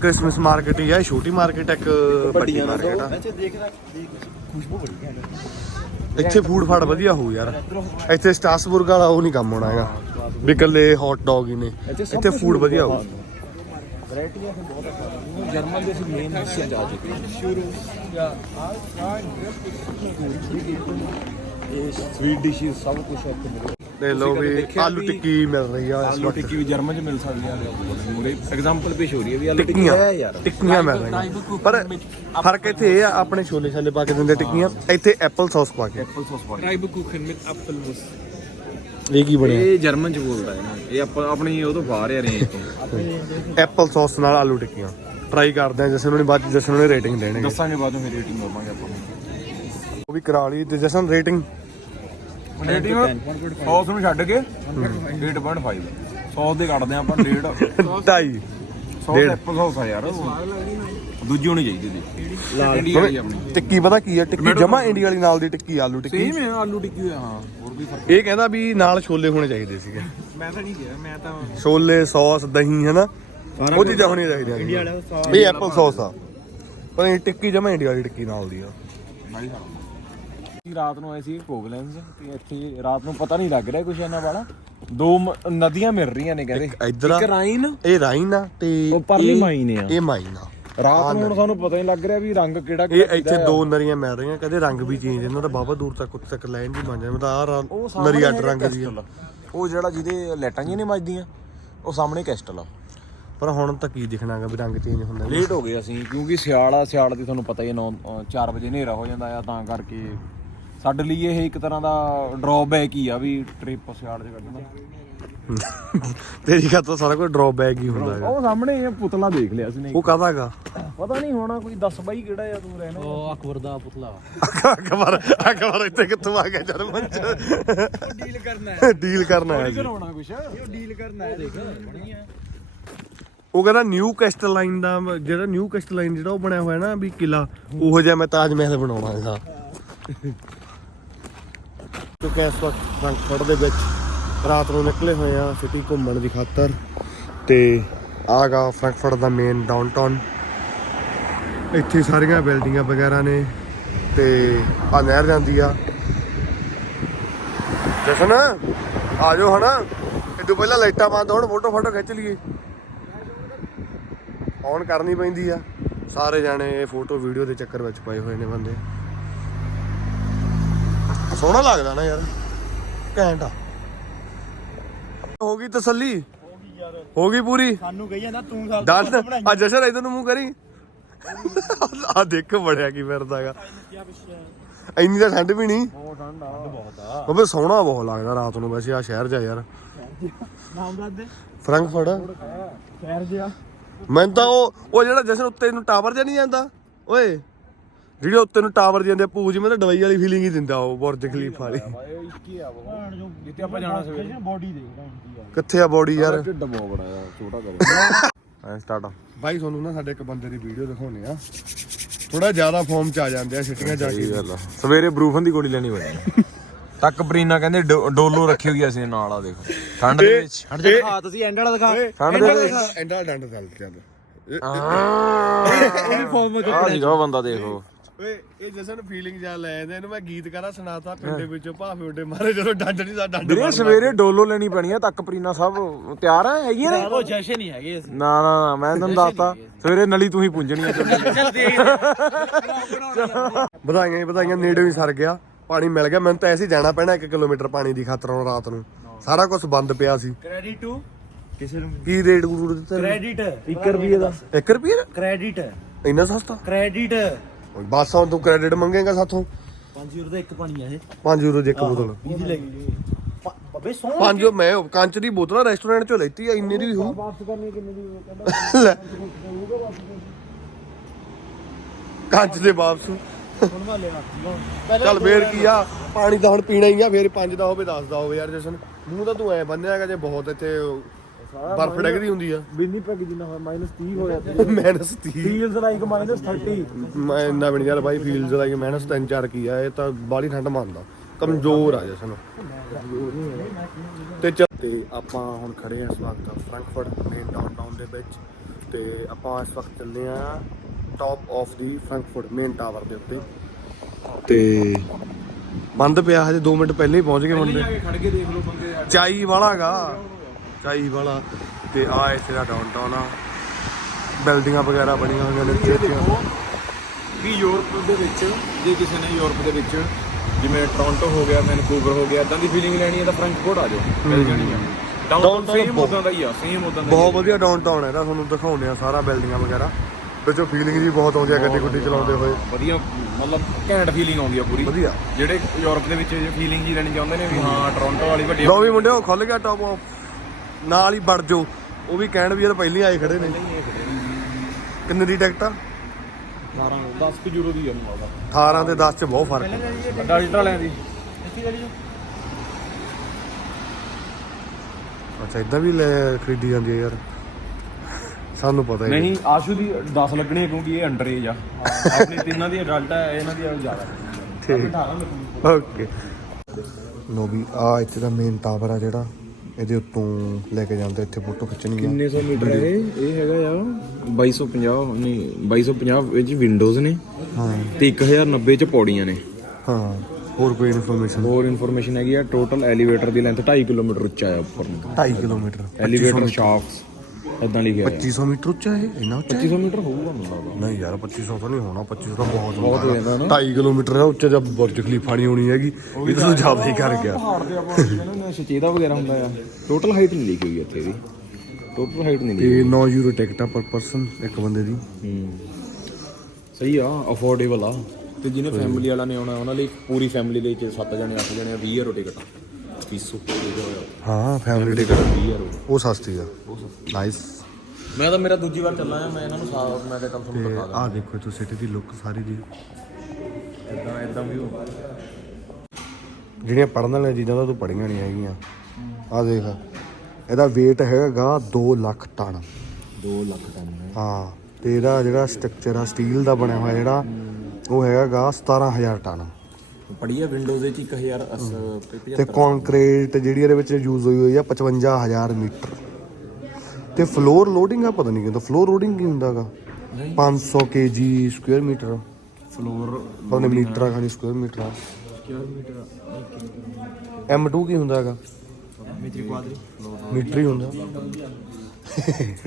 ਕ੍ਰਿਸਮਸ ਮਾਰਕੀਟ ਹੀ ਆ ਇਹ ਛੋਟੀ ਮਾਰਕੀਟ ਇੱਕ ਵੱਡੀ ਮਾਰਕੀਟ ਆ। ਅੱਛਾ ਦੇਖ ਰਾ ਦੇਖ ਖੁਸ਼ਬੂ ਬੜੀ ਹੈ ਇੱਥੇ। ਫੂਡ ਫਾੜ ਵਧੀਆ ਹੋਊ ਯਾਰ। ਇੱਥੇ ਸਟਾਸਬੁਰਗ ਵਾਲਾ ਉਹ ਨਹੀਂ ਕੰਮ ਹੋਣਾ ਹੈਗਾ। ਵੀ ਇਕੱਲੇ ਹੌਟ ਡੌਗ ਹੀ ਨੇ। ਇੱਥੇ ਫੂਡ ਵਧੀਆ ਹੋਊ। ਵੈਰਾਈਟੀਆਂ ਬਹੁਤ ਹੈ ਜਰਮਨ ਦੇ ਅਸੀਂ ਮੇਨ ਹਿੱਸੇ ਜਾ ਚੁੱਕੇ ਸ਼ੁਰੂ ਇਹ ਸਵੀਟ ਡਿਸ਼ਸ ਸਭ ਕੁਝ ਇੱਥੇ ਮਿਲੇਗਾ ਦੇ ਲੋ ਵੀ ਆਲੂ ਟਿੱਕੀ ਮਿਲ ਰਹੀ ਆ ਇਸ ਆਲੂ ਵਕਤ? ਟਿੱਕੀ ਵੀ ਜਰਮਨ ਚ ਮਿਲ ਸਕਦੀ ਆ ਮੂਰੇ ਐਗਜ਼ਾਮਪਲ ਪੇਸ਼ ਹੋ ਰਹੀ ਹੈ ਵੀ ਆਲੂ ਟਿੱਕੀ ਟਿੱਕੀਆਂ ਹੈ ਯਾਰ। ਟਿੱਕੀਆਂ ਮਿਲ ਰਹੀਆਂ। ਪਰ ਫ਼ਰਕ ਇੱਥੇ ਇਹ ਆ ਆਪਣੇ ਛੋਲੇ ਛਾਲੇ ਪਾ ਕੇ ਦਿੰਦੇ ਟਿੱਕੀਆਂ ਇੱਥੇ ਐਪਲ ਸੌਸ ਪਾ ਕੇ। ਐਪਲ ਸੌਸ ਪਾ ਟ੍ਰਾਈਬ ਕੁਕਨ ਵਿਦ ਐਪਲ ਮੁਸ ਇਹ ਕੀ ਬਣਿਆ? ਇਹ ਜਰਮਨ ਚ ਬੋਲਦਾ ਹੈ ਨਾ। ਇਹ ਆਪਾਂ ਆਪਣੀ ਉਹ ਤੋਂ ਬਾਹਰ ਆ ਰੇਂਜ ਤੋਂ। ਐਪਲ ਸੌਸ ਨਾਲ ਆਲੂ ਟਿੱਕੀਆਂ। ਟਰਾਈ ਕਰਦੇ ਆ ਜਸਨ ਨੂੰ ਬਾਅਦ ਜਸਨ ਨੂੰ ਰੇਟਿੰਗ ਦੇਣਗੇ। ਦੱਸਾਂਗੇ ਬਾਅਦੋਂ ਮੇਰੀ ਰੇਟਿੰਗ ਦਵਾਂਗੇ ਆਪਾਂ ਉਹ ਵੀ ਕਰਾ ਲਈ ਤੇ ਜਸਨ ਰੇਟਿੰਗ ਰੇਟਿੰਗ 100 ਨੂੰ ਛੱਡ ਕੇ 8.5 100 ਦੇ ਕੱਢਦੇ ਆਪਾਂ 1.5 ਢਾਈ। 100 ਡੇਢ। ਐਪਲ ਸੌਸ ਆ ਯਾਰ। ਦੂਜੀ ਹੋਣੀ ਚਾਹੀਦੀ ਸੀ ਲਾਲ ਇੰਡੀਆ ਵਾਲੀ ਆਪਣੀ। ਟਿੱਕੀ ਪਤਾ ਕੀ ਆ? ਟਿੱਕੀ ਜਮਾ ਇੰਡੀਆ ਵਾਲੀ ਨਾਲ ਦੀ ਟਿੱਕੀ ਆਲੂ ਟਿੱਕੀ। ਸੇਮ ਹੈ ਆਲੂ ਟਿੱਕੀ ਹੋਇਆ ਹਾਂ ਹੋਰ ਵੀ ਫ਼ਰਕ ਇਹ ਕਹਿੰਦਾ ਵੀ ਨਾਲ ਛੋਲੇ ਹੋਣੇ ਚਾਹੀਦੇ ਸੀਗੇ। ਮੈਂ ਤਾਂ ਨਹੀਂ ਗਿਆ ਮੈਂ ਤਾਂ ਛੋਲੇ ਸੌਸ ਦਹੀਂ ਹੈਨਾ? ਉਹ ਚੀਜ਼ਾਂ ਹੋਣੀਆਂ ਚਾਹੀਦੀਆਂ ਇੰਡੀਆ। ਵਾਲਾ ਇਹ ਐਪਲ ਸੌਸ ਆ। ਪਰ ਇਹ ਟਿੱਕੀ ਜਮਾ ਇੰਡੀਆ ਵਾਲੀ ਟਿੱਕੀ ਨਾਲ ਦੀ ਆ। ਨਹੀਂ ਖਾਣਾ ਰਾਤ ਨੂੰ ਆਏ ਸੀ ਕੋਵਲੈਂਸ ਤੇ ਇੱਥੇ ਰਾਤ ਨੂੰ ਪਤਾ ਨਹੀਂ ਲੱਗ ਰਿਹਾ ਕੁਛ ਇਹਨਾਂ ਵਾਲਾ। ਦੋ ਮ- ਨਦੀਆਂ ਮਿਲ ਰਹੀਆਂ ਨੇ ਕਹਿੰਦੇ। ਇੱਧਰ ਆ। ਇੱਕ ਰਾਈਨ। ਇਹ ਰਾਈਨ ਆ ਤੇ ਉਹ ਪਰਲੀ ਇਹ- ਮਾਈਨ ਆ। ਇਹ ਮਾਈਨ ਆ। ਰਾਤ ਨੂੰ ਹੁਣ ਸਾਨੂੰ ਪਤਾ ਨਹੀਂ ਲੱਗ ਰਿਹਾ ਵੀ ਰੰਗ ਕਿਹੜਾ ਇਹ ਇੱਥੇ ਦੋ ਨਰੀਆਂ ਮਿਲ ਰਹੀਆਂ ਕਹਿੰਦੇ ਰੰਗ ਵੀ ਚੇਂਜ ਇਹਨਾਂ ਦਾ ਬਾਬਾ ਦੂਰ ਤੱਕ ਉੱਥੇ ਤੱਕ ਲਾਈਨ ਵੀ ਬਣ ਜਾਂਦੀ ਮਤਲਬ ਆਹ ਨਰੀ ਅੱਡ ਰੰਗ ਦੀ ਆ। ਉਹ ਜਿਹੜਾ ਜਿਹਦੇ ਲਾਈਟਾਂ ਜਿਹੀਆਂ ਨਹੀਂ ਵੱਜਦੀਆਂ ਉਹ ਸਾਹਮਣੇ ਕੈਸਟਲ ਆ। ਪਰ ਹੁਣ ਤਾਂ ਕੀ ਦਿਖਣਾਗਾ ਵੀ ਰੰਗ ਚੇਂਜ ਹੁੰਦਾ ਲੇਟ ਹੋ ਗਏ ਅਸੀਂ ਕਿਉਂਕਿ ਸਿਆਲ ਆ ਸਿਆਲ ਦੀ ਤੁਹਾਨੂੰ ਪਤਾ ਹੀ ਹੈ 9 4 ਵਜੇ ਹਨੇਰਾ ਹੋ ਜਾਂਦਾ ਆ ਤਾਂ ਕਰਕੇ ਸਾਡੇ ਲਈ ਇਹ ਇੱਕ ਤਰ੍ਹਾਂ ਦਾ ਡਰਾਬੈਕ ਹੀ ਆ ਵੀ ਟ੍ਰਿਪ ਸਿਆਲ 'ਚ ਕੱਢਣਾ। ਤੇਰੀ ਖਾਤਰ ਸਾਰਾ ਕੁਝ ਡਰਾਬੈਕ ਹੀ ਹੁੰਦਾ ਹੈਗਾ। ਉਹ ਸਾਹਮਣੇ ਇਹ ਪੁਤਲਾ ਦੇਖ ਲਿਆ ਸੀ ਉਹ ਕਾਹਦਾਗਾ ਪਤਾ ਨਹੀਂ ਹੋਣਾ ਕੋਈ 10 ਬਾਈ ਕਿਹੜਾ ਆ ਤੂੰ ਰਹਿਣਾ ਉਹ ਅਕਬਰ ਦਾ ਪੁਤਲਾ। ਅਕਬਰ ਅਕਬਰ ਇੱਥੇ ਕਿੱਥੋਂ ਆ ਗਿਆ ਜਰਮਨ ਚ ਡੀਲ ਕਰਨਾ ਹੈ। ਡੀਲ ਕਰਨਾ ਹੈ ਜੀ। ਹੋਣਾ ਕੁਛ? ਉਹ ਡੀਲ ਕਰਨਾ ਹੈ ਦੇਖ। ਉਹ ਕਹਿੰਦਾ ਨਿਊ ਕੈਸਟਲਾਈਨ ਦਾ ਜਿਹੜਾ ਨਿਊ ਕੈਸਟਲਾਈਨ ਜਿਹੜਾ ਉਹ ਬਣਿਆ ਹੋਇਆ ਨਾ ਵੀ ਕਿਲਾ ਉਹੋ ਜਿਹਾ ਮੈਂ ਤਾਜ ਮਹਿਲ ਬਣਾਉਣਾ ਹੈਗਾ। ਕਿਉਂਕਿ ਇਸ ਵਕਤ ਫਰੰਕਫਰਟ ਦੇ ਵਿੱਚ ਰਾਤ ਨੂੰ ਨਿਕਲੇ ਹੋਏ ਆ ਸਿਟੀ ਘੁੰਮਣ ਦੀ ਖਾਤਰ ਤੇ ਆਗਾ ਫਰੰਕਫਰਟ ਦਾ ਮੇਨ ਡਾਊਨਟਾਊਨ ਇੱਥੇ ਸਾਰੀਆਂ ਬਿਲਡਿੰਗਾਂ ਵਗੈਰਾ ਨੇ ਤੇ ਆ ਨਹਿਰ ਜਾਂਦੀ ਆ। ਜਸ਼ਨ, ਆ ਜਾਓ ਹਨਾ। ਇਹ ਤੋਂ ਪਹਿਲਾਂ ਲਾਈਟਾਂ ਬੰਦ ਹੋਣ, ਫੋਟੋ ਫੋਟੋ ਖਿੱਚ ਲਈਏ। ਔਨ ਕਰਨੀ ਪੈਂਦੀ ਆ। ਸਾਰੇ ਜਾਣੇ ਇਹ ਫੋਟੋ ਵੀਡੀਓ ਦੇ ਚੱਕਰ ਵਿੱਚ ਪਏ ਹੋਏ ਨੇ ਬੰਦੇ। ਸੋਹਣਾ ਲੱਗਦਾ ਨਾ ਯਾਰ। ਘੈਂਟ ਆ। ਹੋ ਗਈ ਤਸੱਲੀ? ਹੋ ਗਈ ਪੂਰੀ? ਸਾਨੂੰ ਕਹੀ ਜਾਂਦਾ ਤੂੰ ਸਾਲ ਡਨ ਆ ਜਸ਼ਨ ਇਧਰ ਨੂੰ ਮੂੰਹ ਕਰੀ? ਆ ਦੇਖ ਬੜਿਆ ਕੀ ਫਿਰਦਾਗਾ ਇੰਨੀ ਤਾਂ ਠੰਡ ਵੀ ਨਹੀਂ। ਬਹੁਤ ਠੰਡਾ ਬਹੁਤ ਆ। ਬਾਬੇ ਸੋਹਣਾ ਬਹੁਤ ਲੱਗਦਾ ਰਾਤ ਨੂੰ ਵੈਸੇ ਆ ਸ਼ਹਿਰ ਜਾ ਯਾਰ। ਨਾਮ ਦੱਸ ਦੇ। ਫਰੰਕਫਰਟ। ਖੈਰ ਜਿਆ ਮੈਂ ਤਾਂ ਉਹ ਉਹ ਜਿਹੜਾ ਜਸ਼ਨ ਉੱਤੇ ਨੂੰ ਟਾਵਰ ਜਿਹਾ ਨਹੀਂ ਜਾਂਦਾ। ਓਏ। ਜਿਹੜੇ ਉੱਤੇ ਨੂੰ ਟਾਵਰ ਜਾਂਦੇ ਪੂਜ ਮੈਂ ਤਾਂ ਦਵਾਈ ਵਾਲੀ ਫੀਲਿੰਗ ਹੀ ਦਿੰਦਾ ਉਹ ਬੁਰਜ ਖਲੀਫ ਵਾਲੀ। ਇੱਕ ਹੀ ਆ ਉਹ ਜਿੱਥੇ ਆਪਾਂ ਜਾਣਾ ਸਵੇਰੇ ਬੋਡੀ ਆ? ਕਿੱਥੇ ਆ ਬੋਡੀ ਯਾਰ? ਢਿੱਡ ਬਹੁਤ ਬੜਾ ਆ ਛੋਟਾ ਕਰੇ। ਐ ਸਟਾਰਟ ਬਾਈ ਤੁਹਾਨੂੰ ਨਾ ਸਾਡੇ ਇੱਕ ਬੰਦੇ ਦੀ ਵੀਡੀਓ ਦਿਖਾਉਣੇ ਆ। ਥੋੜਾ ਜ਼ਿਆਦਾ ਫਾਰਮ ਚ ਆ ਜਾਂਦੇ ਆ ਛਿੱਟੀਆਂ ਜਾ ਕੇ ਸਵੇਰੇ ਬਰੂਫਨ ਦੀ ਗੋਲੀ ਲੈਣੀ ਪੈਣੀ ਤੱਕ ਬਰੀਨਾ ਕਹਿੰਦੇ ਡੋਲੋ ਰੱਖੀ ਹੋਈ ਆ ਅਸੀਂ ਨਾਲ ਆ ਦੇਖੋ। ਠੰਡ ਦੇ ਵਿੱਚ। ਹਟ ਜਾ ਦਿਖਾ ਤੁਸੀਂ ਐਂਡ ਵਾਲਾ ਦਿਖਾ। ਠੰਡ ਦੇ ਵਿੱਚ। ਐਂਡਾ ਡੰਡ ਚੱਲ ਚੱਲ ਉਹਦੀ ਫਾਰਮ ਆ ਉਹ ਬੰਦਾ ਦੇਖੋ। ਓਏ ਇਹ ਜਸਨ ਫੀਲਿੰਗ ਜਾ ਲੈ ਜਾਂਦੇ ਇਹਨੂੰ ਮੈਂ ਗੀਤ ਕਰਾ ਸੁਣਾਤਾ ਪਿੰਡ ਵਿੱਚੋਂ ਭਾਫੇ ਉੱਡੇ ਮਾਰੇ ਜਦੋਂ ਡੰਡ ਨਹੀਂ ਦਾ ਡੰਡ ਵੀਰੇ ਸਵੇਰੇ ਡੋਲੋ ਲੈਣੀ ਪੈਣੀ ਆ ਤੱਕ ਬਰੀਨਾ ਸਭ ਤਿਆਰ ਆ ਹੈਗੀ ਨੇ? ਉਹ ਜਸ਼ਨ ਨਹੀਂ ਹੈਗੇ ਅਸੀਂ। ਨਾ ਨਾ ਨਾ ਮੈਂ ਤੁਹਾਨੂੰ ਦੱਸਤਾ ਸਵੇਰੇ ਨਲੀ ਤੂੰ ਹੀ ਪੁੰਜਣੀ ਆ ਚੱਲ ਦੇਖ ਵਧਾਈਆਂ ਹੀ ਵਧਾਈਆਂ ਨੇੜੇ ਵੀ ਸਰ ਗਿਆ ਪਾਣੀ ਮਿਲ ਗਿਆ ਮੈਨੂੰ ਤਾਂ ਐਸੀ ਜਾਣਾ ਪੈਣਾ 1 ਕਿਲੋਮੀਟਰ ਪਾਣੀ ਦੀ ਖਾਤਰ ਹੁਣ ਰਾਤ ਨੂੰ। ਸਾਰਾ ਕੁਝ ਬੰਦ ਪਿਆ ਸੀ। ਕ੍ਰੈਡਿਟ ਟੂ ਕਿਸੇ ਨੂੰ ਕੀ ਰੇਟ ਗੂੜ ਦਿੱਤਾ? ਕ੍ਰੈਡਿਟ 1 ਰੁਪਏ ਦਾ। 1 ਰੁਪਏ ਦਾ। ਕ੍ਰੈਡਿਟ ਇੰਨਾ ਸਸਤਾ? ਕ੍ਰੈਡਿਟ ਓਏ ਬਸ ਹੁਣ ਤੂੰ ਕ੍ਰੈਡਿਟ ਮੰਗੇਗਾ ਸਾਥੋਂ। 5 ਯੂਰੋ ਦਾ ਇੱਕ ਪਾਣੀ ਆ ਇਹ। 5 ਯੂਰੋ ਦੀ ਇੱਕ ਬੋਤਲ। ਇਹਦੀ ਬੱਬੇ ਪੰਜ ਮੈਂ ਕੰਚ ਦੀ ਬੋਤਲ ਰੈਸਟੋਰੈਂਟ ਚੋਂ ਲੈਤੀ ਆ ਇੰਨੇ ਦੀ ਵੀ ਹੋਊ। ਵਾਪਸ ਕਰਨੀ ਕਿੰਨੇ ਦੀ ਲੈ। ਕੰਚ ਦੇ ਵਾਪਸ। ਹੁਣ ਮੈਂ ਲਿਆ। ਚੱਲ ਫੇਰ ਕੀ ਆ ਪਾਣੀ ਤਾਂ ਹੁਣ ਪੀਣਾ ਹੀ ਆ ਫੇਰ 5 ਦਾ ਹੋਵੇ 10 ਦਾ ਹੋਵੇ ਯਾਰ ਜਸ਼ਨ। ਮੂੰਹ ਤਾਂ ਤੂੰ ਐ ਬੰਨਿਆ ਹੈਗਾ ਜੇ ਬਹੁਤ ਇੱਥੇ ਬਰਫ ਡਿੱਗਦੀ ਹੁੰਦੀ ਆ। ਬਿੰਨੀ ਪੈਕ ਜਿੰਨਾ ਹੋਇਆ -30 ਹੋ ਗਿਆ ਮੈਨਸ ਤੀ ਫੀਲਸ ਲਾਈਕ -30 ਮੈਂ ਇੰਨਾ ਵੀ ਨੀ ਯਾਰ ਬਾਈ ਫੀਲਸ ਲਾਈਕ ਮੈਨਸ ਤਿੰਨ ਚਾਰ ਕੀ ਆ ਇਹ ਤਾਂ ਬਾਲੀ ਠੰਡ ਮੰਨਦਾ। ਕਮਜ਼ੋਰ ਆ ਜਸ਼ਨ ਤੇ ਚੱਲ ਤੇ ਆਪਾਂ ਹੁਣ ਖੜੇ ਆ ਇਸ ਵਕਤ ਫਰੈਂਕਫਰਟ ਮੇਨ ਡਾਊਨਟਾਊਨ ਦੇ ਵਿੱਚ। ਤੇ ਆਪਾਂ ਇਸ ਵਕਤ ਚੱਲੇ ਆ top of the Frankfurt Main tower ਦੇ ਉੱਤੇ। ਤੇ ਬੰਦ ਪਿਆ ਹਜੇ 2 ਮਿੰਟ ਪਹਿਲਾਂ ਹੀ ਪਹੁੰਚ ਗਏ ਮੁੰਡੇ। ਖੜ ਕੇ ਦੇਖ ਲਓ ਬੰਦੇ ਚਾਈ ਵਾਲਾਗਾ ਚਾਈ ਵਾਲਾ ਤੇ ਆ ਇੱਥੇ ਦਾ ਡਾਊਨਟਾਊਨ ਆ। ਬਿਲਡਿੰਗਾਂ ਵਗੈਰਾ ਬਣੀਆਂ ਹੋਈਆਂ ਨੇ ਇੱਥੇ। ਵੀ ਯੂਰਪ ਦੇ ਵਿੱਚ ਜੇ ਕਿਸੇ ਨੇ ਯੂਰਪ ਦੇ ਵਿੱਚ ਜਿਵੇਂ ਟੋਰਾਂਟੋ ਹੋ ਗਿਆ ਵੈਨਕੂਵਰ ਹੋ ਗਿਆ ਇਦਾਂ ਦੀ ਫੀਲਿੰਗ ਲੈਣੀ ਹੈ ਤਾਂ ਫਰੈਂਕਫਰਟ ਆ ਜਾਓ ਮਿਲ ਜਾਣੀ ਆ। ਡਾਊਨਟਾਊਨ Downtown ਸੇਮ ਉਦਾਂ ਦਾ ਹੀ ਆ ਸੇਮ ਉਦਾਂ ਦਾ ਬਹੁਤ ਵਧੀਆ ਡਾਊਨਟਾਊਨ ਹੈ ਇਹਦਾ ਤੁਹਾਨੂੰ ਦਿਖਾਉਂਦੇ ਆ ਸਾਰਾ ਬਿਲਡਿੰਗਾਂ ਵਗੈਰਾ। ਵਿੱਚੋਂ ਫੀਲਿੰਗ ਜੀ ਬਹੁਤ ਆਉਂਦੀ ਆ ਗੱਡੀ ਗੁੱਡੀ ਚਲਾਉਂਦੇ ਹੋਏ। ਵਧੀਆ ਮਤਲਬ ਘੈਂਟ ਫੀਲਿੰਗ ਆਉਂਦੀ ਆ ਪੂਰੀ। ਵਧੀਆ। ਜਿਹੜੇ ਯੂਰਪ ਦੇ ਵਿੱਚ ਫੀਲਿੰਗ ਜੀ ਲੈਣੀ ਚਾਹੁੰਦੇ ਨੇ ਵੀ ਹਾਂ ਟੋਰਾਂਟੋ ਵਾਲੀ ਵੱਡੀ ਲੋ ਵੀ ਮੁੰਡਿਓ ਖੁੱਲ ਗਿਆ ਟਾਪ ਆਫ ਨਾਲ ਹੀ ਵੜ ਜਾਓ। ਉਹ ਵੀ ਕਹਿਣ ਵੀ ਯਾਰ ਪਹਿਲਾਂ ਹੀ ਆਏ ਖੜੇ ਨੇ। ਕਿੰਨੇ ਦੀ ਟਿਕਟ ਆ? 18 10 ਯੂਰੋ ਦੀ ਆ ਮੈਨੂੰ ਲੱਗਦਾ। 18 ਤੇ 10 ਚ ਬਹੁਤ ਫ਼ਰਕ ਹੈ ਅਡਲਟ ਵਾਲਿਆਂ ਦੀ ਅੱਛਾ ਇਦਾਂ ਵੀ ਲੈ ਖਰੀਦੀ ਜਾਂਦੀ ਹੈ ਯਾਰ। ਸਾਨੂੰ ਪਤਾ ਹੀ ਨਹੀਂ। ਨਹੀਂ ਆਸ਼ੂ ਦੀ 10 ਲੱਗਣੀ ਕਿਉਂਕਿ ਇਹ ਅੰਡਰ ਏਜ ਆ। ਆਪਣੀ ਤਿੰਨਾਂ ਦੀ ਅਡਲਟ ਹੈ ਇਹਨਾਂ ਦੀ ਜ਼ਿਆਦਾ। ਠੀਕ। ਓਕੇ। ਵੀ ਆ ਇੱਥੇ ਦਾ ਮੇਨ ਟਾਵਰ ਆ ਜਿਹੜਾ। ਇਹਦੇ ਉੱਤੋਂ ਲੈ ਕੇ ਜਾਂਦੇ ਇੱਥੇ ਫੋਟੋ ਖਿੱਚਣੀ ਆ। ਕਿੰਨੇ ਸੌ ਮੀਟਰ ਹੈ ਇਹ? ਇਹ ਹੈਗਾ ਆ 2250 ਨਹੀਂ 2250 ਵਿੱਚ ਵਿੰਡੋਜ਼ ਨੇ। ਹਾਂ। ਤੇ 1090 ਚ ਪੌੜੀਆਂ ਨੇ। ਹਾਂ ਹੋਰ ਕੋਈ ਇਨਫੋਰਮੇਸ਼ਨ ਹੋਰ ਇਨਫੋਰਮੇਸ਼ਨ ਹੈਗੀ ਆ ਟੋਟਲ ਐਲੀਵੇਟਰ ਦੀ ਲੈਂਥ 2.5 ਕਿਲੋਮੀਟਰ ਉੱਚਾ ਆ ਉੱਪਰ। ਨੂੰ 2.5 ਕਿਲੋਮੀਟਰ ਐਲੀਵੇਟਰ ਸ਼ਾਫਟਸ ਇਦਾਂ ਲਿਖਿਆ ਹੋਇਆ 2500 ਮੀਟਰ ਉੱਚਾ ਹੈ ਇੰਨਾ ਉੱਚਾ 2500 ਮੀਟਰ ਹੋਊਗਾ ਮੈਨੂੰ ਲੱਗਦਾ। ਨਹੀਂ ਯਾਰ 2500 ਤਾਂ ਨਹੀਂ ਹੋਣਾ 2500 ਤਾਂ ਬਹੁਤ ਬਹੁਤ ਹੋ ਜਾਂਦਾ ਨਾ। 2.5 ਕਿਲੋਮੀਟਰ ਦਾ ਉੱਚਾ ਜਦ ਬੁਰਜ ਖਲੀਫਾ ਨਹੀਂ ਹੋਣੀ ਹੈਗੀ ਇਹ ਤਾਂ ਜ਼ਿਆਦਾ ਹੀ ਕਰ ਗਿਆ। ਪਹਾੜ ਤੇ ਆਪਾਂ ਕਹਿੰਦੇ ਨੇ ਸਚੇਦਾ ਵਗੈਰਾ ਹੁੰਦਾ ਆ। ਟੋਟਲ ਹਾਈਟ ਨਹੀਂ ਲਿਖੀ ਹੋਈ ਇੱਥੇ ਦੀ ਟੋਟਲ ਹਾਈਟ ਨਹੀਂ ਲਿਖੀ ਤੇ 9 ਯੂਰੋ ਟਿਕਟ ਆ ਪਰ ਪਰਸਨ ਇੱਕ ਬੰਦੇ ਦੀ। ਹੂੰ। ਸਹੀ ਆ ਅਫੋਰਡੇਬਲ ਆ। ਤੇ ਜਿਹਨੇ ਫੈਮਿਲੀ ਵਾਲਾ ਨੇ ਆਉਣਾ ਉਹਨਾਂ ਲਈ ਪੂਰੀ ਫੈਮਿਲੀ ਲਈ ਚ 7 ਜਣੇ 8 ਜਣੇ 20 ਯੂਰੋ ਟਿਕਟ ਆ ਫੀਸ ਹਾਂ ਫੈਮਿਲੀ ਟਿਕਟ 20 ਯੂਰੋ ਉਹ ਸਸਤੀ ਆ। ਨਾਈਸ ਮੈਂ ਤਾਂ ਮੇਰਾ ਦੂਜੀ ਵਾਰ ਚੱਲਾ ਆ ਮੈਂ ਇਹਨਾਂ ਨੂੰ ਸਾਫ਼ ਮੈਂ ਕਿਹਾ ਚੱਲ ਤੁਹਾਨੂੰ ਤੇ ਦਿਖਾ ਆਹ ਦੇਖੋ ਤੂੰ ਸਿਟੀ ਦੀ ਲੁੱਕ ਸਾਰੀ ਦੀ ਦਾਂ ਇਦਾਂ ਇਦਾਂ ਵੀ ਹੋਊਗਾ ਜਿਹੜੀਆਂ ਪੜਨ ਵਾਲੀਆਂ ਚੀਜ਼ਾਂ ਤਾਂ ਤੂੰ ਪੜੀਆਂ ਨਹੀਂ ਹੈਗੀਆਂ। ਆਹ ਦੇਖ। ਇਹਦਾ weight ਹੈਗਾ 2 ਲੱਖ ਟਨ। 2 ਲੱਖ ਟਨ ਹੈ। ਹਾਂ ਤੇ ਇਹਦਾ ਜਿਹੜਾ ਸਟਰਕਚਰ ਆ ਸਟੀਲ ਦਾ ਬਣਿਆ ਹੋਇਆ ਜਿਹੜਾ ਉਹ ਹੈਗਾ 17000 ਟਨ। ਪੜੀਆ ਵਿੰਡੋਜ਼ ਵਿੱਚ 1080 ਤੇ ਕੰਕਰੀਟ ਜਿਹੜੀ ਇਹਦੇ ਵਿੱਚ ਯੂਜ਼ ਹੋਈ ਹੋਈ ਆ 55000 ਮੀਟਰ। ਤੇ ਫਲੋਰ ਲੋਡਿੰਗ ਆ ਪਤਾ ਨਹੀਂ ਕਿੰਦਾ ਫਲੋਰ ਲੋਡਿੰਗ ਕੀ ਹੁੰਦਾਗਾ? 500 ਕੇਜੀ ਸਕੁਅਰ ਮੀਟਰ ਫਲੋਰ ਪਤਾ ਮੀਟਰ ਆ। ਖਾਲੀ ਸਕੁਅਰ ਮੀਟਰ ਆ। ਸਕੁਅਰ ਮੀਟਰ M2 ਕੀ ਹੁੰਦਾ ਹੈਗਾ ਮੀਟਰ ਕੁਆਦਰੀ ਮੀਟਰ ਹੀ ਹੁੰਦਾ।